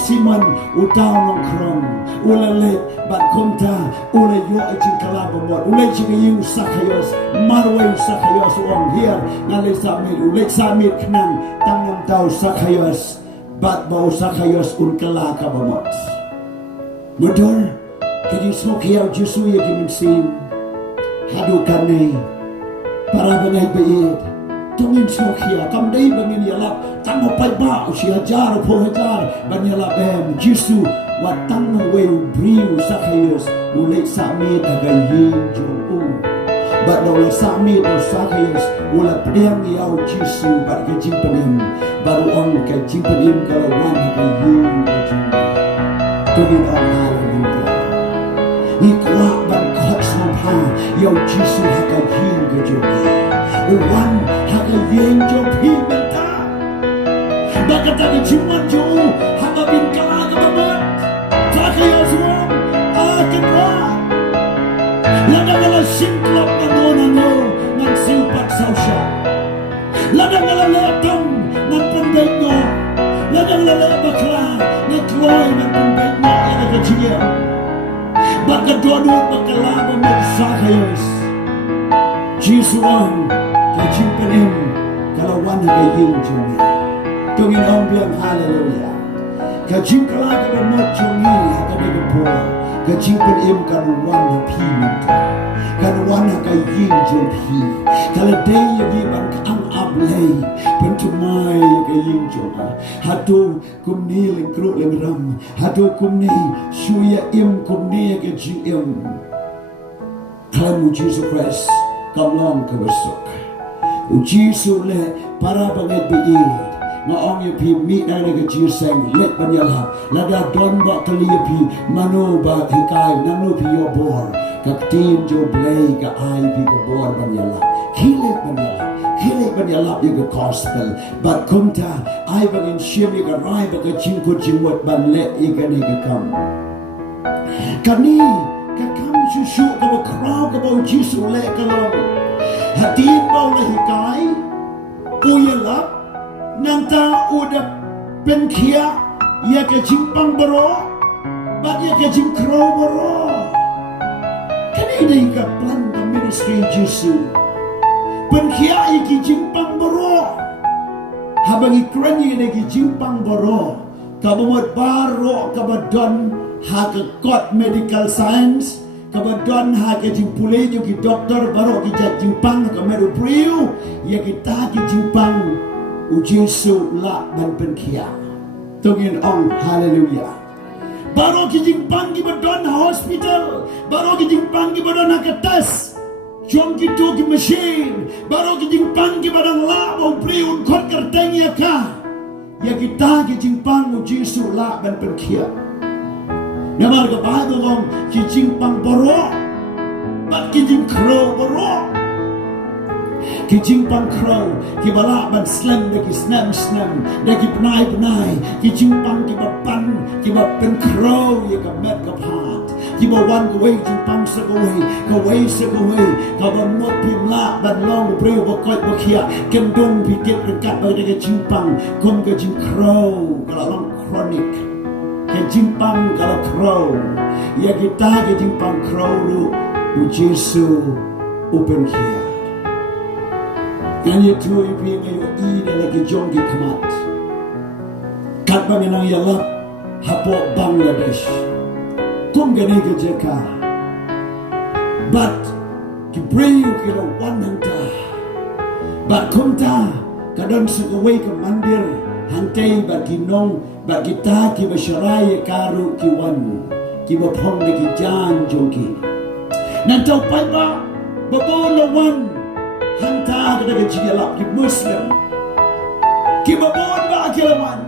siman utau Khongkrom ule le bat konta ule yo ajin kalaba mod ule chi ying Mathaios marway Mathaios wong here ngale samit ule samit knang tangam tau Mathaios bat bau Mathaios kala ka bamot modor kedi sokiau jisu ya dimensin hadu kami para bengai beid tungin sokia kam dei bangin yalap tang pai ba usia jar po hajar ban yalap em jisu wat tang we briu Mathaios ulek sami daga yin jong u bat do sami do Mathaios ula pedang yau jisu bat ke jimpenim baru on ke jimpenim kalau wan ke yin jong tungin on haleluya ikwa ban khot sampa yau jisu haka yin ke jong wan haka yin jong pi menta bakata ke jiman jong haka bin kala ke bamot Mathaios wong akan ra lada ngala singklop na no ngan silpat sausya lada ngala letong ngan pendengo lada ngala bakla ngan kloy ngan pendengo ina ke jiya baka dodo bakala bamot Mathaios jisu wong ke jimpenim kalau wan haka yin jong tungin om bilang haleluya kajing kala ka mo chongi haka ni po kajing pen im kan wan pi minta kan wan ka yin jong pi kala day yi ban ang ablay pen tumai ka yin jong hatu kumni ling kru ling ram hatu kumni shuya im kumni ka jing im kamu Jesus Christ kamlong ka besok u Jesus le para banget bi ngaong ye pi mi na ne ke jingseng let banyala lada don ba kali ye pi mano ba hikai nanu pi yo bor ka tin jo blay ka ai pi ko bor banyala kile banyala ye ke gospel but kunta ai bangin shim ye ka rai ba ka jing ko jingwat ban let ye ka ne ke kam kani ka kam shu ka ba kraw ka ba jisu le ka lo hatin ba le hikai uyala nanta udah penkia ya ke jimpang bero bag ya ke jimkro bero kan ini ka plan the ministry Jesu penkia iki jimpang bero habang ikran ini ki jimpang bero kabumot baro kabadon ha ke kot medical science kabadon ha ke jimpule jo ki doktor baro ki jimpang ka meru priu ya kita ki jimpang u Jesu la ban penkia tungin ong haleluya baru ki jimpang ki badon hospital baru ki jimpang ki badon akatas jom ki tu ki machine baru ki jimpang ki badang la mau priun kot kerteng ya ka ya kita ki jimpang u Jesu la ban penkia namar ka Bible ong ki jimpang boro bat ki jinkro boro ki jimpang crow ki bala ban slam de ki snam de ki penai ki jimpang ki bapan ki bapen crow ye ka met ka pat ki ba wan ko wei jimpang sa ko wei ka ba mot pim la ban long breu ba koi ba khia ken dong pi ket kat ba de ki jimpang kom ka jim crow ka long chronic ke jimpang ka crow ye kita ki jimpang crow lu u Jesu open kia. Yang itu ipi ngayo ina lagi jonggi kemat. Kat banginang IALAP hapok Bangladesh. Kum gani kejeka. But kibriu kira wananta. But kumta kadang segawai ke mandir hantai bagi nong bagi ta ki basyarai karu ki wan ki bapong lagi jan jonggi. Nantau pai ba babolawan hanta kada ke JIALAP ki Muslim ki babon ba akilawan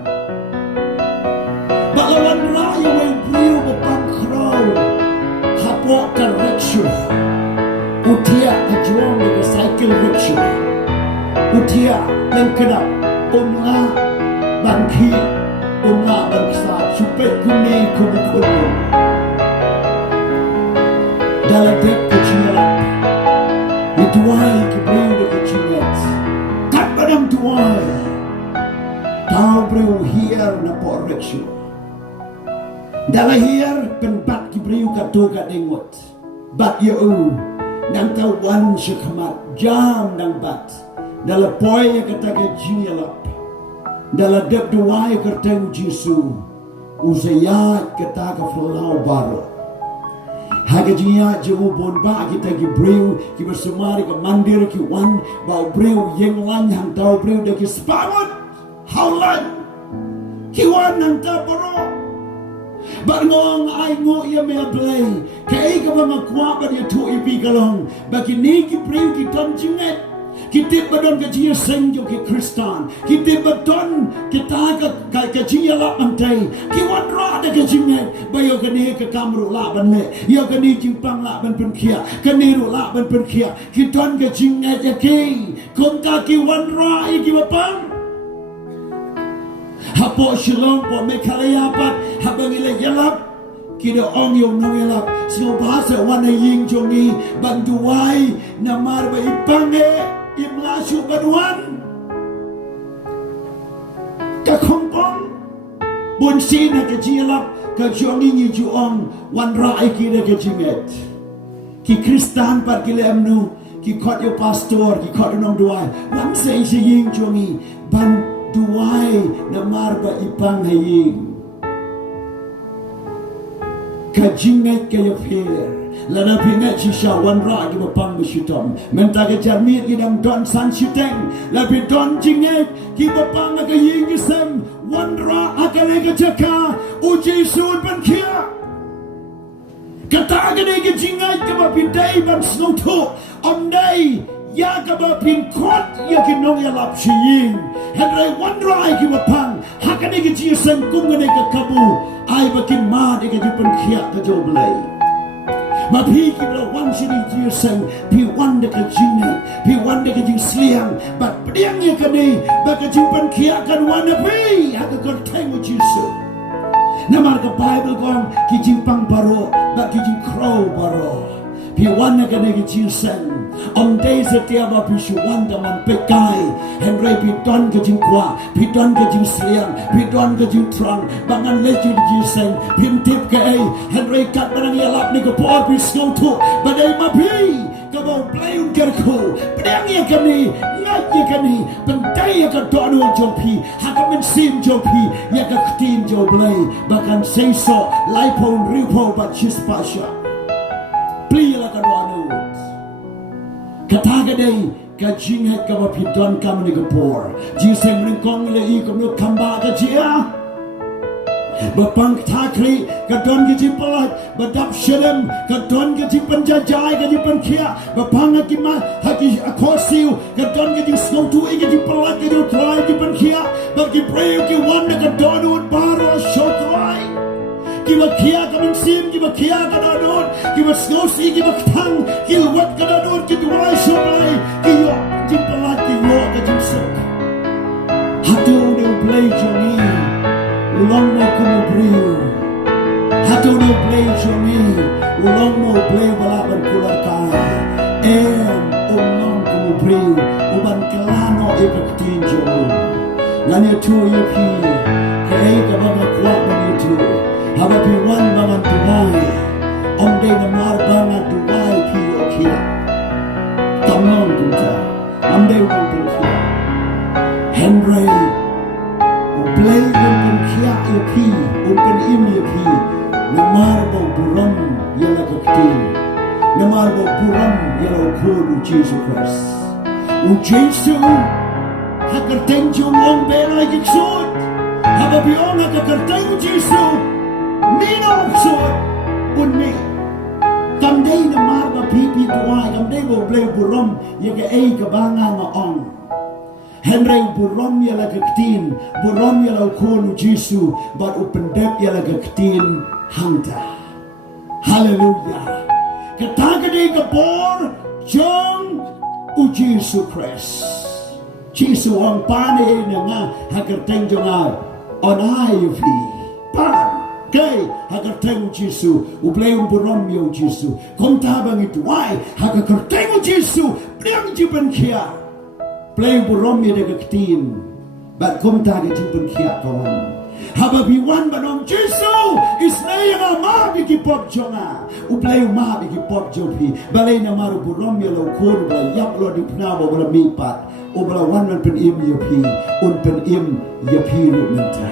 balawan raya we briu bapang khrau hapok ka rickshaw utia ajuang de cycle rickshaw utia lengkedap umla bangki umla bangsa supaya kuni kumukun dalam dek kecilan dituai kebriu de kecilan kat badam tuai tau briu hiar na por rickshaw dalam hiar penbat kebriu katu kat dengot bat yau nang tawan syekhamat jam nang bat dalam poin yang kata ke JIALAP dalam dep duai kerteng Jisu uzayat kata ke Flau Baru haga jiat jemu bon ba kita ki breu ki bersemari ke mandir ki wan ba breu yang wan hang tau breu de ki spamut haulan ki wan nang ta baro ba ngong ai ngo ya me blai kai ka ba makwa ba dia tu ipi kalong ba ki ni ki breu ki ton jinget kita badon ke JINGIASENG jo ke Kristan kita badon kita ke JIALAP antai ki wan ra de ke jinget bayo ke ni ke kamru la ban le yo ke ni jimpang la ban pen khia ke ni ru la ban pen khia ki ton ke jinget ya ke kom ta ki wan ra i ki bapang hapo shalom po me khalaya pat habang ile JIALAP kita ong yung nong IALAP sino bahasa wana ying jongi banduai namar ba ipange imlasyu Badahun ka Khongkrom bun sina ke JIALAP ka jongi ni juong Wanrap ki de ke jinget ki Kristan pat ki lemnu ki khot yo pastor ki khot nong duai wan sei se ying jongi ban duai namar ba ipang haying ka jinget ke yo fer lana pingat shisha Wanrap ki bapang bishitom menta ke jarmit ki dam don san shiteng labi don jinget ki bapang ke JINGIASENG Wanrap akale ke jaka uji sun ban kia kata ke ke jinget ke bapindai ban snowto omdai ya ke bapin kot ya ki nong IALAP shiying henry Wanrap ki bapang hakane ke JINGIASENG kum ke kabu ai bakin ma de ke jupan kia ke joblai ma pi ki bla wan sini JINGIASENG pi wan de ke jinget pi wan de ke jing sliang bat pediang ye kani ba ke jupan kia kan wan pi ha ke kerteng Jisu namar ke Bible gong ki jimpang baro ba ki jing crow baro pi wan de ke JINGIASENG om day setiap pi shu wan daman pekai henry pi don ke jing kwa pi don ke jing sliang pi don ke jing trang bangan le JINGIASENG pim tip ke ai henry kat barang IALAP ni ke por pi skong tu badai ma pi ke bau playun kerku pedang ye kami ngat ye kami pentai ye ke donu jopi hakamen sim jopi ye ke ktin jo blai bahkan seiso laipon ripo bat chispasha pli la ka donu kata gadai ka jinget ka ba pidon kam ni ke por JINGIASENG mengkong le i kom no kamba ka jia bapang takri kadon ki jipalat badap shelem kadon ki jipanjajai ki jipankhia bapang ki ma haki akosiu kadon ki snowtu ki jipalat ki try jipankhia bagi prayer ki wan kadon ut baro shotwai ki bakhia kamen sim ki bakhia kadon ki snowsi ki baktang ki wat kadon ki try shotai ki yo jipalat ki yo ka jisok hatu de play joni ulang mo kumu briu hatu no play joni ulang mo play balaban kular kai ulang kumu briu uban kelano ipaktin jo ngani tu yepi kei kabanga kwa bani tu haba pi wan bangan tuai om de na mar bangan tuai pi okia Kamdeu Penkia Henry Play Umpen Kia Yapi Umpen Im Yapi Namarbo Buram Yalakatin Namarbo Buram Yalakuru Jesus Christ Jesu Hakartenju Wong Bela Yiksud Hababiona Hakartenju Jesu Nina Uksud Unni Kamdei Namarba Pipi Tuai Kamdei Bo Bleu Buram Yaga Ei Kabanga Maong Henry Buram Yalakatin Buram Yalakuru Jesu But Upendep Yalakatin Hanta Hallelujah Katagadi Gabor Jung Jesus Christ Jesus ang panay na nga hagarteng nga onay fi pan kay hagarteng Jesus ublay burom yo Jesus kung tabang ito ay hagarteng Jesus priyang jiban kya play burom yo dagaktin but kung tagi jiban kya kawan hababiwan banong Jesus isnay nga mabigipop jonga ublay mabigipop jopi balay na maru burom yo law kun balay yap lo di pnawa bala mipat Ubala wan pen im yapi un pen im yapi rumenta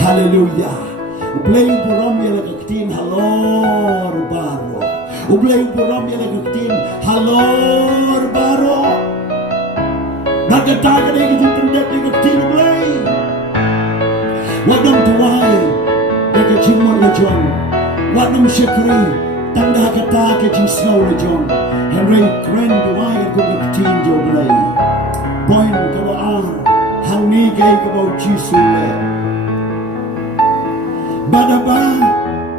Hallelujah Ublay buram yalakatin halor baro Ublay buram yalakatin halor baro Nagataga na yung pendek yalakatin ublay Wadam tuway Yalakatin mo na John Wadam syakri Tanda kata ke jisnaw na John Henry Kren duway at kumakatin joblay Point kawaan Hangi kay kabaw jisule Badaba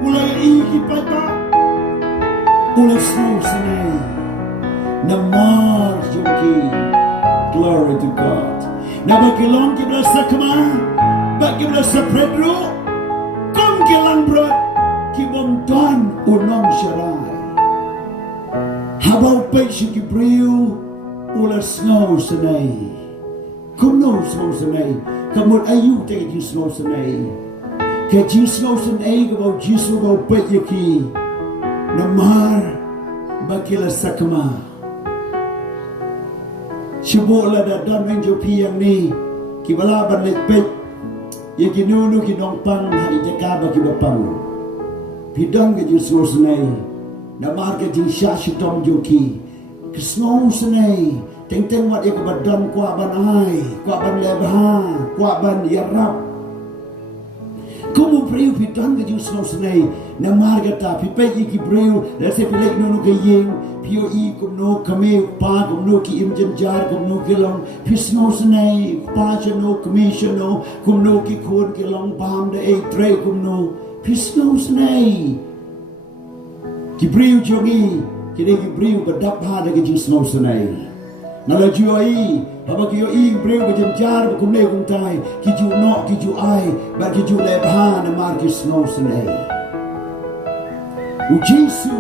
Ulay ikipay pa Ulay snow sinay Namar yuki Glory to God Nabagilong kibla sa kama Bagibla sa Pedro Kung kilang brot Kibomdan unong syaray Habaw pa siya kibriyo Ulas snow sanay Kuno snow sanay Kamot ayu tayo yung snow sanay Kaya yung snow sanay Kabaw jisu kabaw pa yaki Namar Bakila sakama Sibuola da dameng jo piyang ni Kibalaban letpet Yaki nunu kinongpang Hakitaka bakibapang Pidang ka yung snow sanay Namar ka yung siya tom joki Kesnow sanay Teng-teng wat ya kebadan Kuak ban ay Kuak ban lebha Kuak ban yarap Kumu priu pidang ka yung snow sanay Namar ka ta Pipay iki priu Lase pilek nunu kaying Pio i kumno kami Pa kumno ki im janjar Kumno kilong Pisnow sanay Pa siya no kami siya no Kumno ki kun kilong Paham da ay tre kumno Pisnow sanay Kibriu jongi Kini kibriu badap ha da kejing snow sanay Nala juai Haba kiyo i briu kejenjar Kumne kumtai Kiju no kiju ai Ba kiju lebha na mar ki snow sanay U Jesu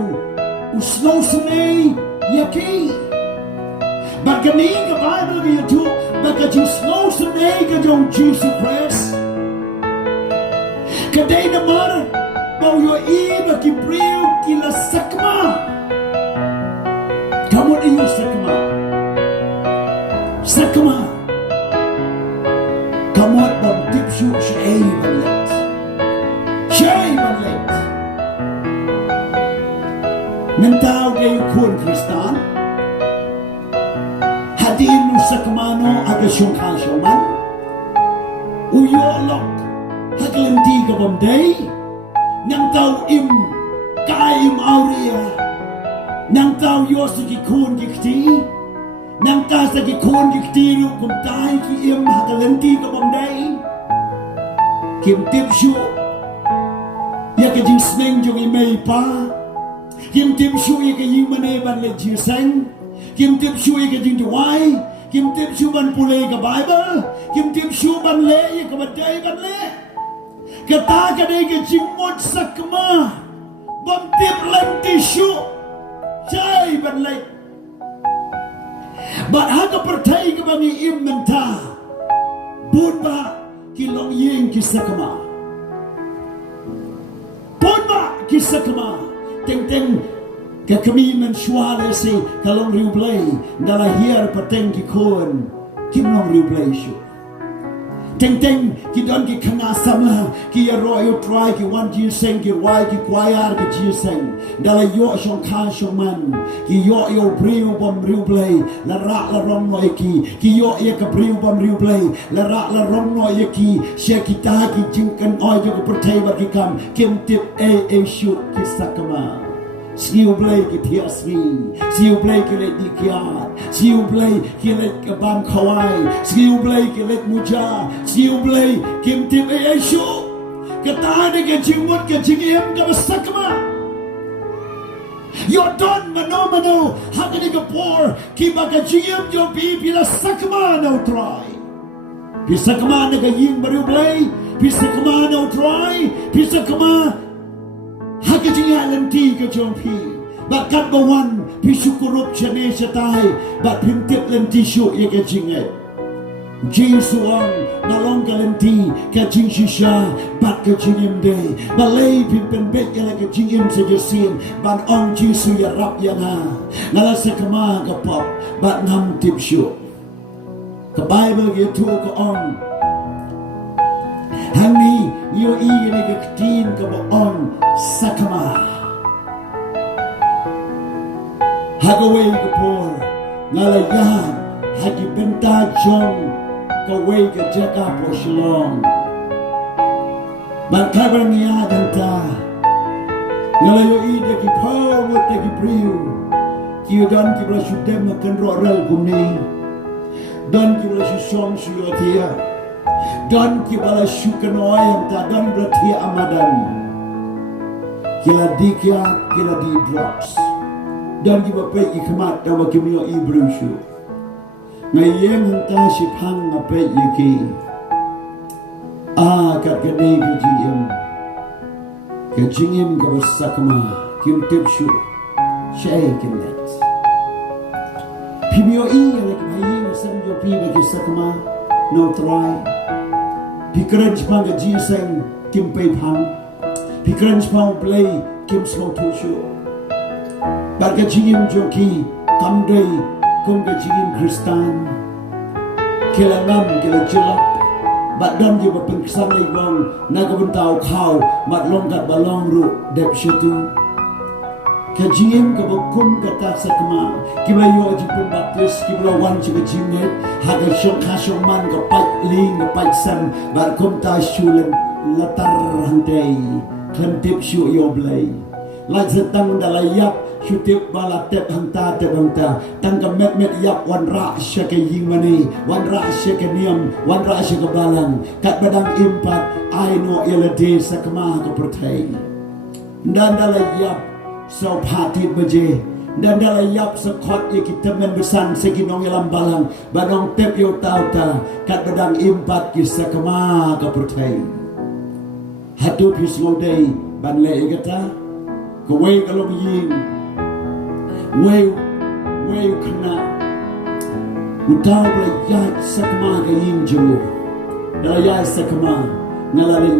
U snow sanay Yaki Ba kani ka Bible ki yatu Ba kejing snow sanay Kejong Jesus Christ Kadai na mar Bau yo iba ki priu kila sakma Kamu iyo sakma Sakma Kamu bom tipshu syai banlet Syai banlet Mentau kayo kun Kristan Hadin nu sakma no aga syungkang syuman Uyo lok Haglenti ka bom day Nang tau im kaim auria Nang tau yosi ki kun dikti Nang ta sa ki kun dikti ru kum tai ki im hakalenti ka bomday Kim tipshu Ya ka jing sneng jong imay pa Kim tipshu ya ka jing maneban le jingseng Kim tipshu ya ka jing duway Kim tipshu ban pulay ka Bible Kim tipshu ban le ya ka baday ban le Kata kadai ke jingmot sakma Bantip lanti syu Jai banlay Bat haka pertai ke bangi im menta Bunba kilong ying kisakma Bunba kisakma Teng-teng Ke kami mensuara si kalong riu play dalam hiar pateng ki kon kim long riu play shu. Teng ki don ki khana samla ki royal try ki wan ji seng ki wai ki kwayar ki ji seng dalam yo shong khan shong man ki yo briu bom riu play la ra la rom no ki yo ka briu bom riu play la ra la rom no ki she ki ta ki jingkan oi jo ko prthai ba ki kam kim tip a shu ki sakama. Siu play ki piasmi, siu play ki let dikiat, siu play ki let kabam kawai, siu play ki let muja, siu play kim tip shu, kata de ke jingmut ke jingiem ke besakma. Yo don mano, hakani ke por, ki baka jingiem jo pi pila sakma no try. Pisakma ne ke ying baru play, pisakma no try, pisakma hak jinga lenti ke jompi bat kat bawan pisukurup chane chatai bat pimtip lenti shu ye ke jinga jisuang nalong ke lenti ke jing shisha bat ke jingim de balai pimpen bet ye ke jingim sejesin ban ong jisu ya rap ya na nala sekama ke pop bat ngam tip shu ke bible ye tu ke on Hani yo ini ke ketin ke on sakama. Hagaway ke por ngalayan hagi benta jong kaway ke jaga po shalom. Bangkabar niya danta ngalayo ini ke por wote ke priu kiudan ki bla shudem makan roral gumni dan ki bla shom shuyotia. Dan kibala syukanoy yang dan berarti amadan kila dikia kila di drops dan kibape ikmat dawa kimio ibrushu ngayem hanta sipang ngape yiki kat kene ke jingim ke besakma kim tipshu shay kinet pimio yang lagi samjo pi bagi sakma no try pikiran jepang ke jingseng kim pei pang pikiran jepang play kim slow to show bar ke jingim joki kamdei kum ke jingim kristan kelangam kela jelap bat dan je berpengkesan lagi bang naga bentau kau mat longkat balong ru dep shutu ke jingim ke bokum kata sakma kibla yo jipun baptis kibla wan je ke jinget haga syok kasyok man ke pai ling ke pai san bar kum ta shulen latar hantai klentip shu yo blai lai setang dalayap syutip balatep hanta tep hanta tang ke met yap wan ra syake ying mani wan ra syake niam wan ra syake balang kat badang impat ai no elade sakma ke pertai dan dalayap so pati beje dan dalayap sekot ye kita membesan seginong yalam balang badong tep yo tauta kat badang impat kisah kema ke pertai hatu pisngodei ban le kata kawai kalau yin wei kena utau belayat sakma ke yin jemu dalayat sakma ngalalin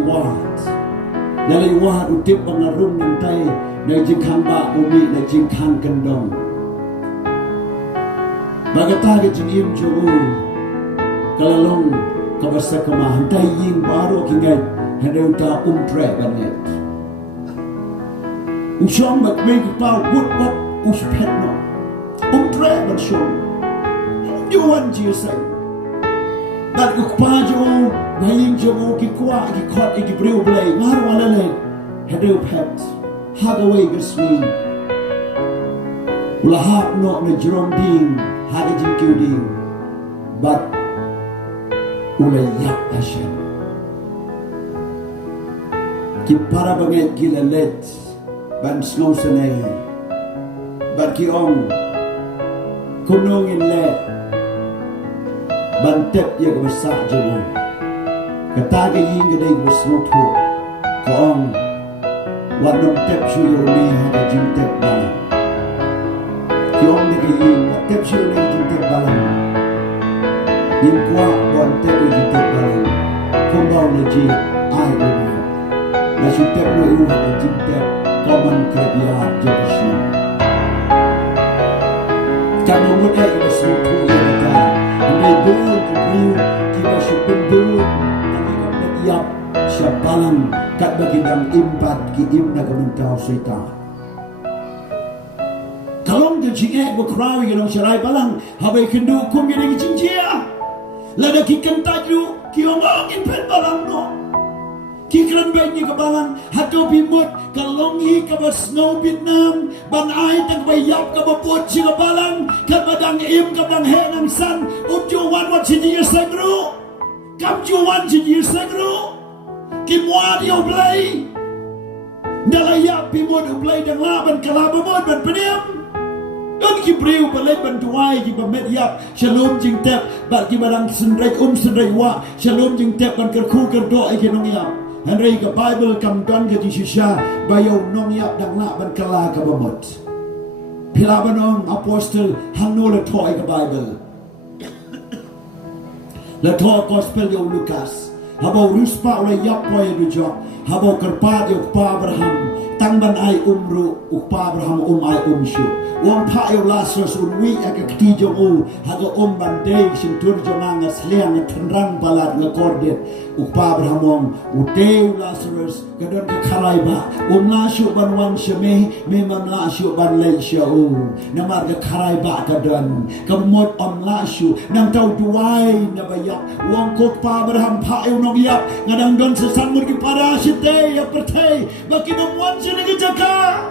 wat utip pengarum nantai na jingkang ba umi na jingkang kendong bagata ke jingim juru kalalong kabasa kama hantai yin baro kingai hadau ta tre banet usyong bak me pau gut wat uspet no tre ban syong yuan ji sai bat ukpa jo bayin jo ki kwa ki khot ki briu blai ngar wala le hadau pet Hagaway gesmi ulahap no na jerong ding haga jingkiu ding but ulayak asyan ki para banget gila let ban snow sanay but ki ong kunongin le ban tep ya ka basa jabo kataga yin gaday ka snow to ka ong wadong tep shuyo ni haga jing tep balang kiong ni kayin wat tep shuyo ni jing tep balang yin kwa buwan tep ni jing tep balang kumbaw na jing ay umiyo na si tep na iwa na jing tep koman krediyahat jabishna Kamu muda yang seluruh yang ada, anda dun beriu kita syukur dun, tapi kamu iap siapalang kat bagi dang impat ki imna kementau setan. Kalau dia jingek berkerawi kalau cerai balang, habai kendu kum yang jingjia, lada ki kentaj du ki orang impat balang no. Kikran baiknya kebalan hatu bimut kalongi ke snow Vietnam ban ai tang bayap ke baput si kebalan kat badang im ke badang henang san juan wat si JINGIASENG ru kam juan si JINGIASENG ru kimwa dia blai dalayap bimut blai dang laban kalabamut ban peniam dan kibriu balai bantuai ki bamet yap shalom jing tep bat ki badang senrai senrai wa shalom jing tep ban kerku kerdo ai ki nong yap Henry ke Bible kam don ke Jisha bayau nong yap dang la ban kala ke bamut. Pila banong apostle hang no le toy ke Bible. Le toy gospel yo Lukas. Habau ruspa ora yap poy du job. Habau kerpat yo pa Abraham. Tang ban ai umru pa Abraham ai shu. Wong pa yo Lazarus wi ak kti jo u haga ban dei sin tur jo nang asliang tenrang balat ngakordet. Pa Abraham wong uteu Lazarus gadon ke karaiba la shu ban wan sheme memam la shu ban lei shau namar ke karaiba gadon kemot la shu nang tau duai na bayak wong kok pa Abraham pa yo nong yap ngadang don sesan mur ki para site ya pertai baki dom wan sine ke jaka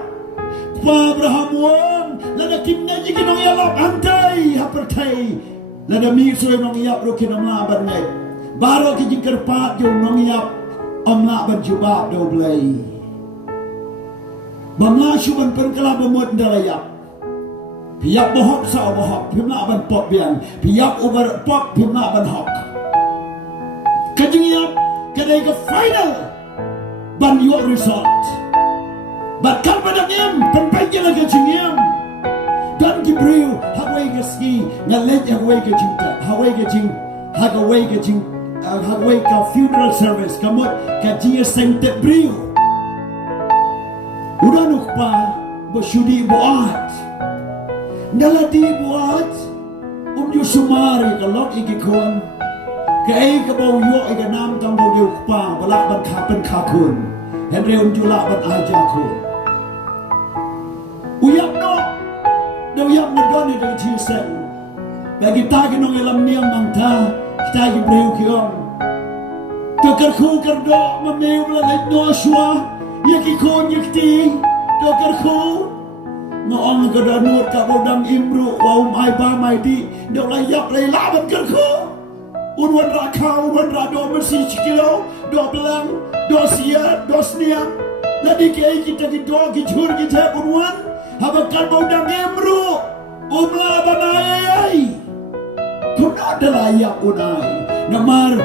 pa Abraham wong lada kimna ji ki nong yalap antai ha pertai lada mi so nong yap ro ki nam la ban ngai baru ki jingkar pat yo nong yap la ban jubab do blai bamla shu ban perkala bamot dalayap piap bohok sa bohok pimla ban pop bian piap over pop pimla ban hok kajing yap kadai ke final ban yo result bat kan badang em penpai jela ke jingyam dan kibriu hawai ke ski ngalet hawai ke jinta hawai ke jing hawai ke jing hawai ke funeral service kamot ke JINGIASENG te briu udah nukpa bersyudi buat naladi buat yu sumari kalok ikikon kay kabaw yo ay ganam tang baw yu pa balak ban kapen kakun henry jula ban aja kun uyap no daw yap ngadon ito JINGIASENG bagi tagi nong ilam niyang mangta kita gibreu kiyon Dokarku kerdo memeu belalai noshua yakikon yakti dokarku ngoong kedanur kabodang imru wau mai ba mai di do layak lai laban kerku unwan rakau unwan rado mesi cikilo do belang do sia do sniang ladi kei kita do gijur kita unwan habakan bodang imru umla banai kun ada layak unai namar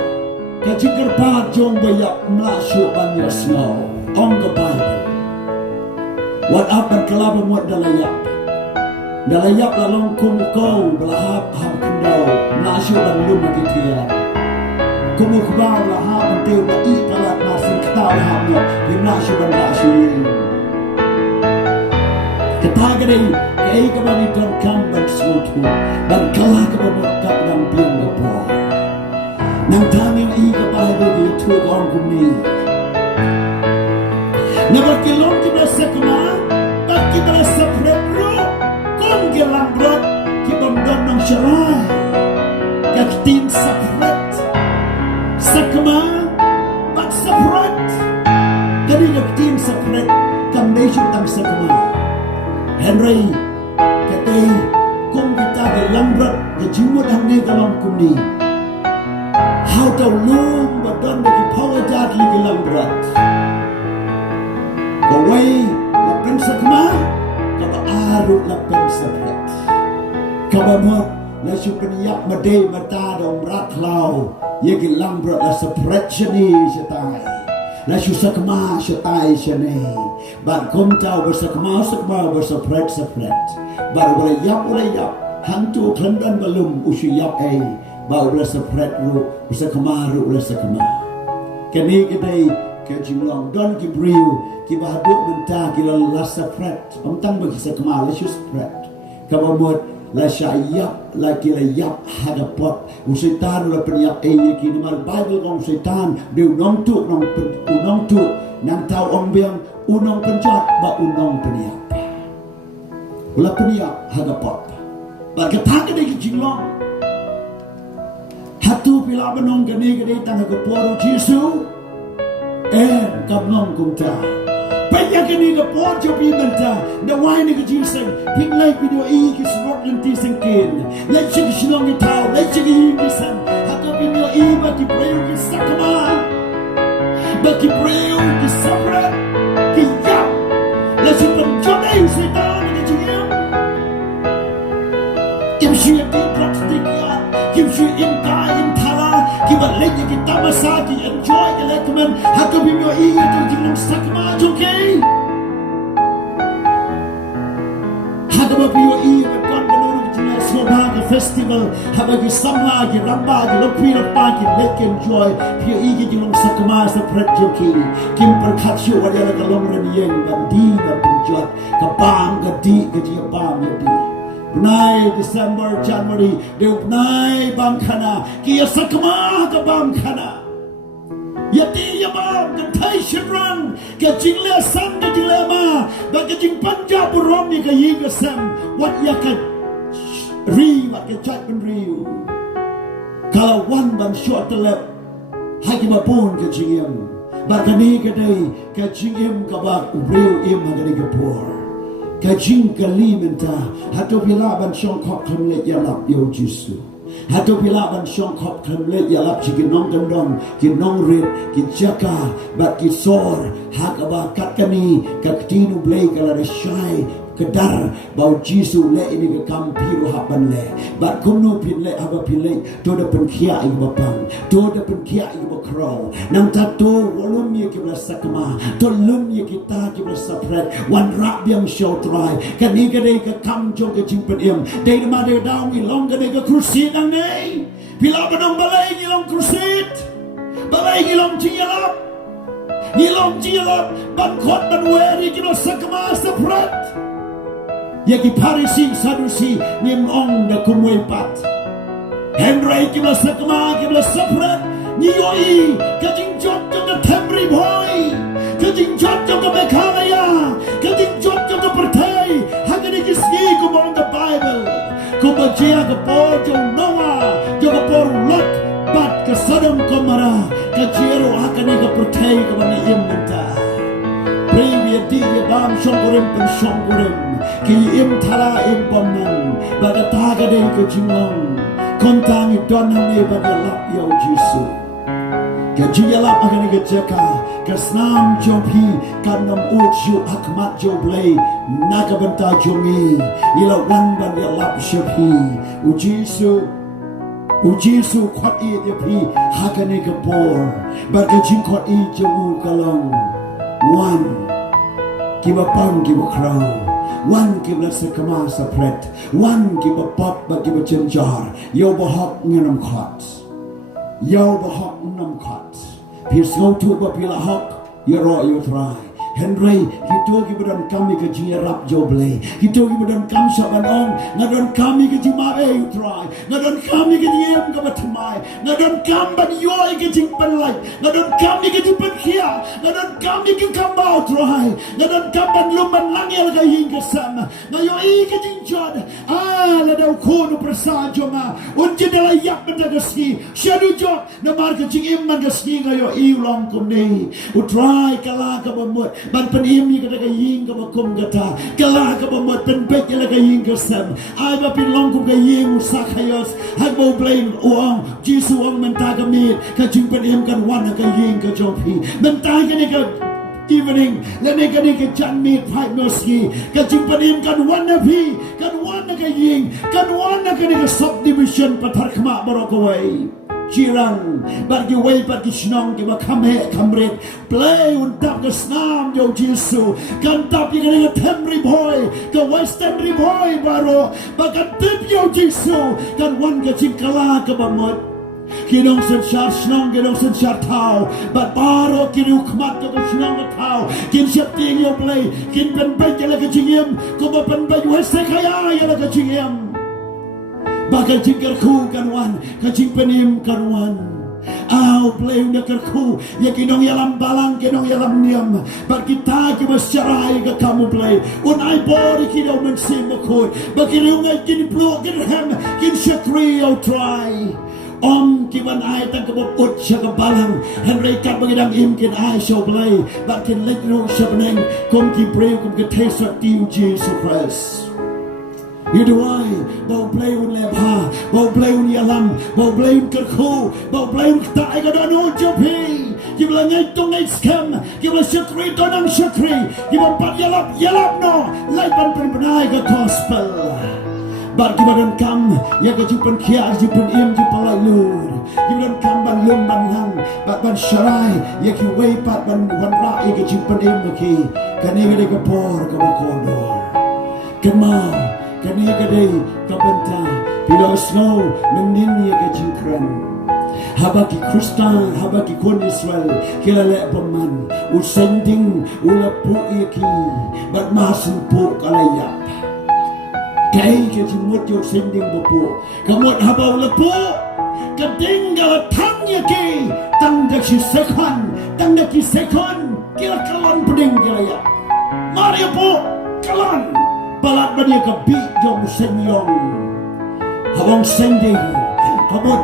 kajikar pat jong bayak mlasyu banyak snow on the Bible. What up kelaba muat dalayap lalong kumukau belahap ham kendau mlasyu ban Lumbha kitia kumukbau lahap anteu ba I palat masin ketau ham no mlasyu ban mlasyu ketagade kei kabani ton kam ban sutu ban kalah kabamot kap dang biang gapo nang tanging I ka Bible di tugon kumi na bakilong kita sekma bak kita separate ro kong gelang brot kibam don nang syarai kaktin separate sekma bak separate kadi kaktin separate kamdesyo tang sekma Henry katay kong kita gelang brot kajimot ang ne galang kumi how to loom badon bagi power jat lagi lambrat kawai lapen sakma kaba aru lapen sakret kaba mot la supen yak made mata dong rat lau yagi lambrat la sakret shani shatai la su sakma shatai shani ban kom tau bersakma bersakret bar wala yap hantu klandan balum usu yap bau rasa pret ru rasa kemaru rasa kemar kini kita ke Jinghikai don ki briu ki bahaduk menta ki rasa pret amtang bagi sa kemar la shus pret kabamot la syayap la kira yap hadapot usaitan la peniap yaki nama Bible kong setan dia unong tu nang tau ong biang unong penjat ba unong peniap la peniap hadapot ba ketang ke dia jinglong hatu pila benong ke dia tang ke poru Jesu kam nong kumta banyak ni ke por jobi menta na wai ni ke Jesu ping lai video ki smart lenti sengkin lai chi shlong ni tau lai chi ki san hatu video ba ki prayer ki sakama ba ki prayer ki sabra ki ya la chi pen jodai setan ni chi kim shi di plastic ya kim shi in kai in thala ki ba lai ki tamasa ki enjoy ki lekman hatu video tu jinong sakama joke Hagaba POE kan kanurug jina sobha festival habagi samla ki ramba ki lokpi pa ki make enjoy POE ki jinong sakama sa project kim prakhat shu wala ka long ren yeng bandi na pinjot ka bang ka di ka ji bam ya di Bunai December January de bunai bang khana ki sakama ka bam khana Yati yamam ke Thai Shirang ke jingle sang ke jingle ma ba ke jing Punjab rom ni ke ying ke sam wat ya ke ri wat ke chat ben riu kalau wan ban short telep hai ki ba pon ke jingem ba ke ni ke dei ke jingem ka ba riu im ha ke ni ke por ke jing ke li menta hatu pila ban shong khop kham le ya lap yo Jesu Hatu pila ban shong khop kham le ya lap chi ki nong kan dong ki nong rit ki jaka bat ki sor hak aba kat kani kat tinu blay kala de shai kedar bau Jesu le ini ke kam piru haban le bat kumnu pin le aba pin le to da pen khia i ba pang to da pen khia i ba kro nang ta to wolum ye ki bla sakma to lum ye ki ta ki bla sapret Wanrap biang show try kani ke de ke kam jong ke jing pen em de ma de daw mi long ke de ke krusi nang nei pila banong balai ni long krusit balai ni long JIALAP ni long JIALAP ban khot ban weri ki bla sakma sapret Yaki Parisi Sadusi Nim Ong da kumwe pat Henry kibla sakma kibla saprat Ni yoi Kajing jot jom da temri boy Kajing jot jom da mekalaya Kajing jot jom da pertai Hagani kisgi kumong da Bible Kumajia ka por jom Noah Jom ka por Lot Bat ka Sodom Gomorrah Kajiro hakani ka pertai Kamani imenta Previya di bam shongkurim pen shongkurim Ki im thala im pomnang Bada taga de ke jingong Kontang i donang ne bada lap yo Jesu Ke JIALAP agani ke jaka Ke snam jopi Kanam ut ju akmat jo blay Naka banta jongi Ila wan ban ya lap shapi U Jesu khot i de pi Hakani ke por Bada jing khot i jawu kalong One Kiba pang kiba crow One kiba sakama sapret One kiba pop ba kiba chenjar Yo bahok nganam khot Yo bahok nam khot Pir snow tu ba pila hok Yo ro yo try Henry Hito kiba dan kami ke JIALAP joble Hito kiba dan kam saban ong Ngadon kami ke jimae yo try Ngadon kami ke diem kaba temai Ngadon kam ban yoy ke jing penlai Ngadon kami ke jipen kia Ngadon kami ke kambau try Ngadon kam ban lumban langil ke hingga sama Ngayo i ke jing jod la dau kono prasajo ma Unje dala yak benda gaski Syadu jod Namar ke jing iman gaski Ngayo i ulang kumne Utry kala ka bamut Ban penim ni kata ying ka bakum kata Kala ka bamut pen bek la ka ying ka sam Ai ba pin long kum ka ying Mathaios Hak bau blain uang Jesu ang menta ka mit Ka jing penim kan wan ka ying ka jopi Menta ka ni ka evening Lene ka ni ka jan mit Fight no ski Ka jing penim kan wan na pi Kan wan na ka ying Kan wan na ka ni ka subdivision PATHARKHMAH barokaway Jirang bagi way bagi shnong ki makame kamret play untap ke snam yo Jesu kan tap yang ada temri boy ke western boy baro bagan tip yo Jesu kan wan ke cingkala ke bamut kinong sen syar shnong kinong sen syar tau bat baro kinu kmat ke shnong ke tau kin syap ting yo play kin pen baik ke la ke jingem ko ba pen baik wese kaya ya la ke jingem bakal jingkar ku kan wan kajing penim kan wan au play unda kerku ya kinong yalam balang kinong yalam niam bak kita ki masyarai ka kamu play un ai body kido men sim ko bak kirungai kin blo kin ham kin shakri au try Om kiban ai tang kabop ut sya balang Henry kat bagi dang im kin ai show play bak kin let ru shabneng kom ki brave kom ke taste tiu Jesus Christ You do I bau play un lebha bau play un yalam bau play un kerku bau play un tai ka dan un jopi kibla ngai tong ngai scam kibla shakri tonang shakri kibla pat yalap no lai ban penai ka gospel Bar kibadan kam ya ke jupan kia jupan im jupan lai lur kibadan kam ban lum ban lang ban syarai ya ki wei pat ban wanrap ya ke jupan im ki kani gede ke por ke bakondor kemau kani gede ke benta bila snow menin ya ke jingkran habaki Kristen habaki kon Israel kila le paman usending ulapu iki bat masun pu kalayap Kay ke jimut yo sending bopo kamot habaw lapo kading galatang yaki tang daki sekon kila kalon peding kila ya Maria po kalon balat bani ka bi jom senyong habang sending kamot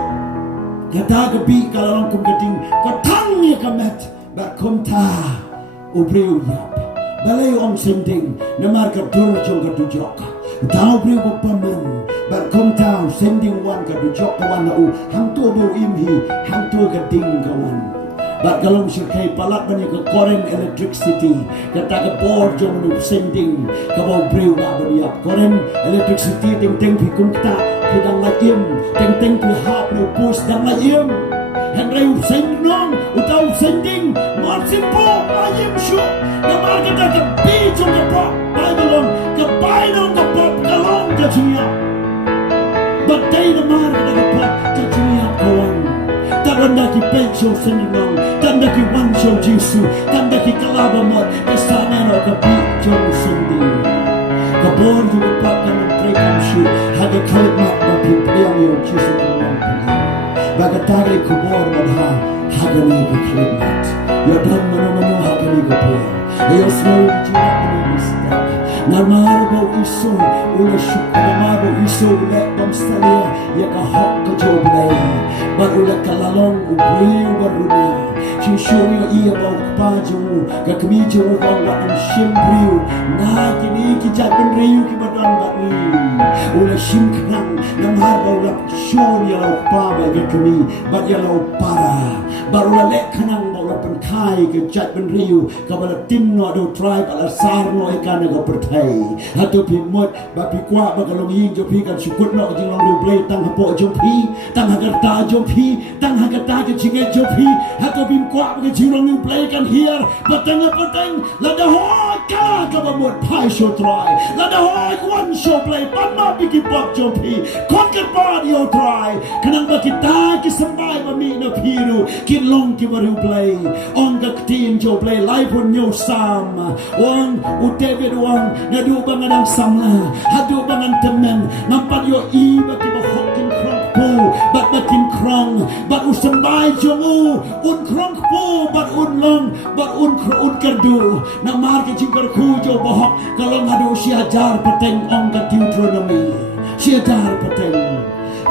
kata ka bi kalon kum kading katang ya kamet ba kumta ubriu yap balay om sending namar ka dur jong ka dujok Tao beri paman Barkom tao sending wan ka dujok kawan na u hang tu bu imhi hang tu ka ding kawan Bat kalong syirkai palat banyak ke koren electricity kata ke bor jom nu sending kabau beri na banyak koren electricity ting pi kumta pi dang laim ting pi hap nu pus dang laim Henry sending nong utau sending marsin po laim syu namar kata ke bi jom ke pro Bible Kebainong kapap kalong kajiya Batay na mahal ka na kapap kajiya kawan Taranda ki pensiyo senang Tanda ki wansyo Jesu Tanda ki kalaba mo Kasana na kapityo sendi Kabor yung kapap ka ng trekam siya Haga kalipmat mapimpriyang yung Jesu kumang pagin Baga tagay kubor madha Haga na yung kalipmat Yodang mano haga na yung kapor Ayos na yung jiwa na yung istak Narmaro iso ula syukur narmaro iso ula pamstalia ya ka hok ka joblay bar ula kalalong ubriu baruna shishuri iya bau kpaju ka kemijo bang wan shimbriu na kini ki jatben riu ki badan bani ula shimknang narmaro ula shuri ya pa ba ka kemi bar ya lau para bar ula lek kanang bau pen kai ke jatben riu ka bala tim no do try bala sar no ikan ga pertai Hatu pi mot ba pi kwa ba kalong yin jo pi kan syukut no jing long riu play tang hapo jo pi tang hagarta jo pi tang hagata ke jinge jo pi hatu pi kwa ba jing long riu play kan here patang la da ho ka ba mot pai show try la da ho one show play pan ma pi ki pop jo pi conquer body yo try kanang ba kita ki sambai ba mi no piru kin long ki ba riu play on ga team jo play live on yo sam on u David wang Nadu bangan ang samla Hadu bangan temen Nampak yo i Baki bahokin krong po Bat bakin krong Bat usambay jongu Un krong po Bat un long Bat un kerdu Namar ke jingkar ku jo bahok Kalau ngadu siajar peteng Ong ka Deuteronomy Siajar peteng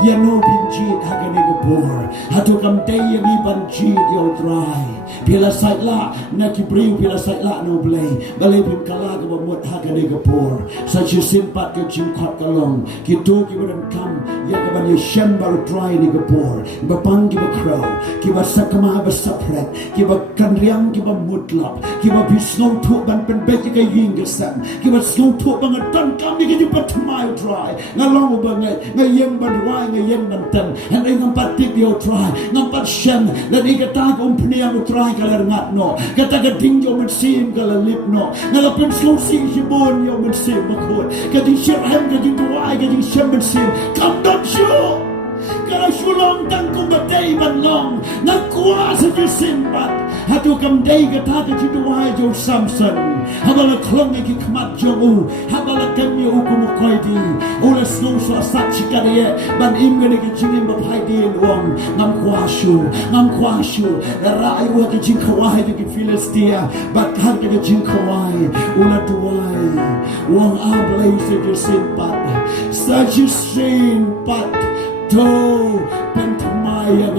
Ya no binjit hagani gopor Hatu kam day yang iban jit yo dry Pila saitla na kibriu pila saitla no blay Balay pim kala ka bamut hagani gopor Sa simpat ke jingkot kalong Kitu kibadan kam Ya ka ban yeshem baru dry ni gopor Bapang kiba crow Kiba sakama ba sapret Kiba kanriang kiba mutlap Kiba bisnow tu ban penbet ka yingasan Kiba snow tu bangat tan kam ni kiba tamayo dry Ngalong bangat ngayem ban dry ngayon nantan and ay ngampat tibyo try ngampat shem dan ikata ko umpniya mo try kalarngat no katagading yo mensim kalalip no ngalapin slow si hibon yo mensim makot kading shirhem kading tuwai kading shem mensim come don't show Kalau sulong tang kumbatay man long kuasa je simpat hatu kam dei kata ke jitu wahai jo Samson habala klong ki kmat jo u habala kam yo u kum koi di ula snow so sat chikare ban im gane ki jingin ba phai di wong ngam kwashu rai u ke jing khawai ki Philistia bat har ke jing khawai ula tuai wong ablay je simpat such a simpat to pentamaya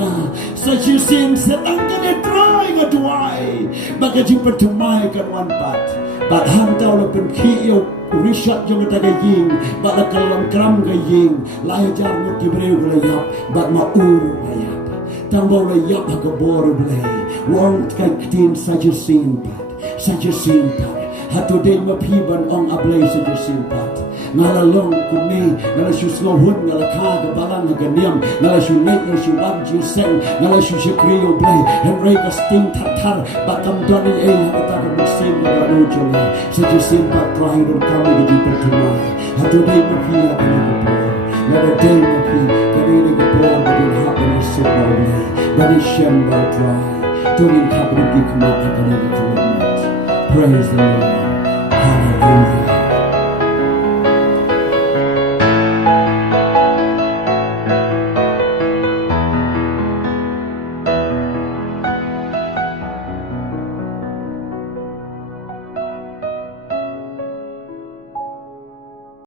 such a sin setang kene try ngadwai baka jumpa tumai kan wan pat bat ham tau la pen khiyo rishat jong ta ga ying bat la kalam kram ga ying lai jar mut ki breu la yap bat ma ur la yap tang bo la yap ha bor blai wong ka tin such a sin pat hatu den ma pi ban ong ablay such a sin pat ngala long kuni ngala shu slow hun ngala ka ga balan ga niam ngala shu net ngala shu wam ji sen ngala shu shikriyo blay henry ka sting tar bakam doni e ha ta ga musim ga no jola such a sin pat try don kam ga di pertumai hatu dei ma pi ga ni ko ngala dei ma pi ga ni ga po ga di ha ga sit ba blay ga di shem ba try to ni ka ga di kuma ga ni ga praise the Lord hallelujah.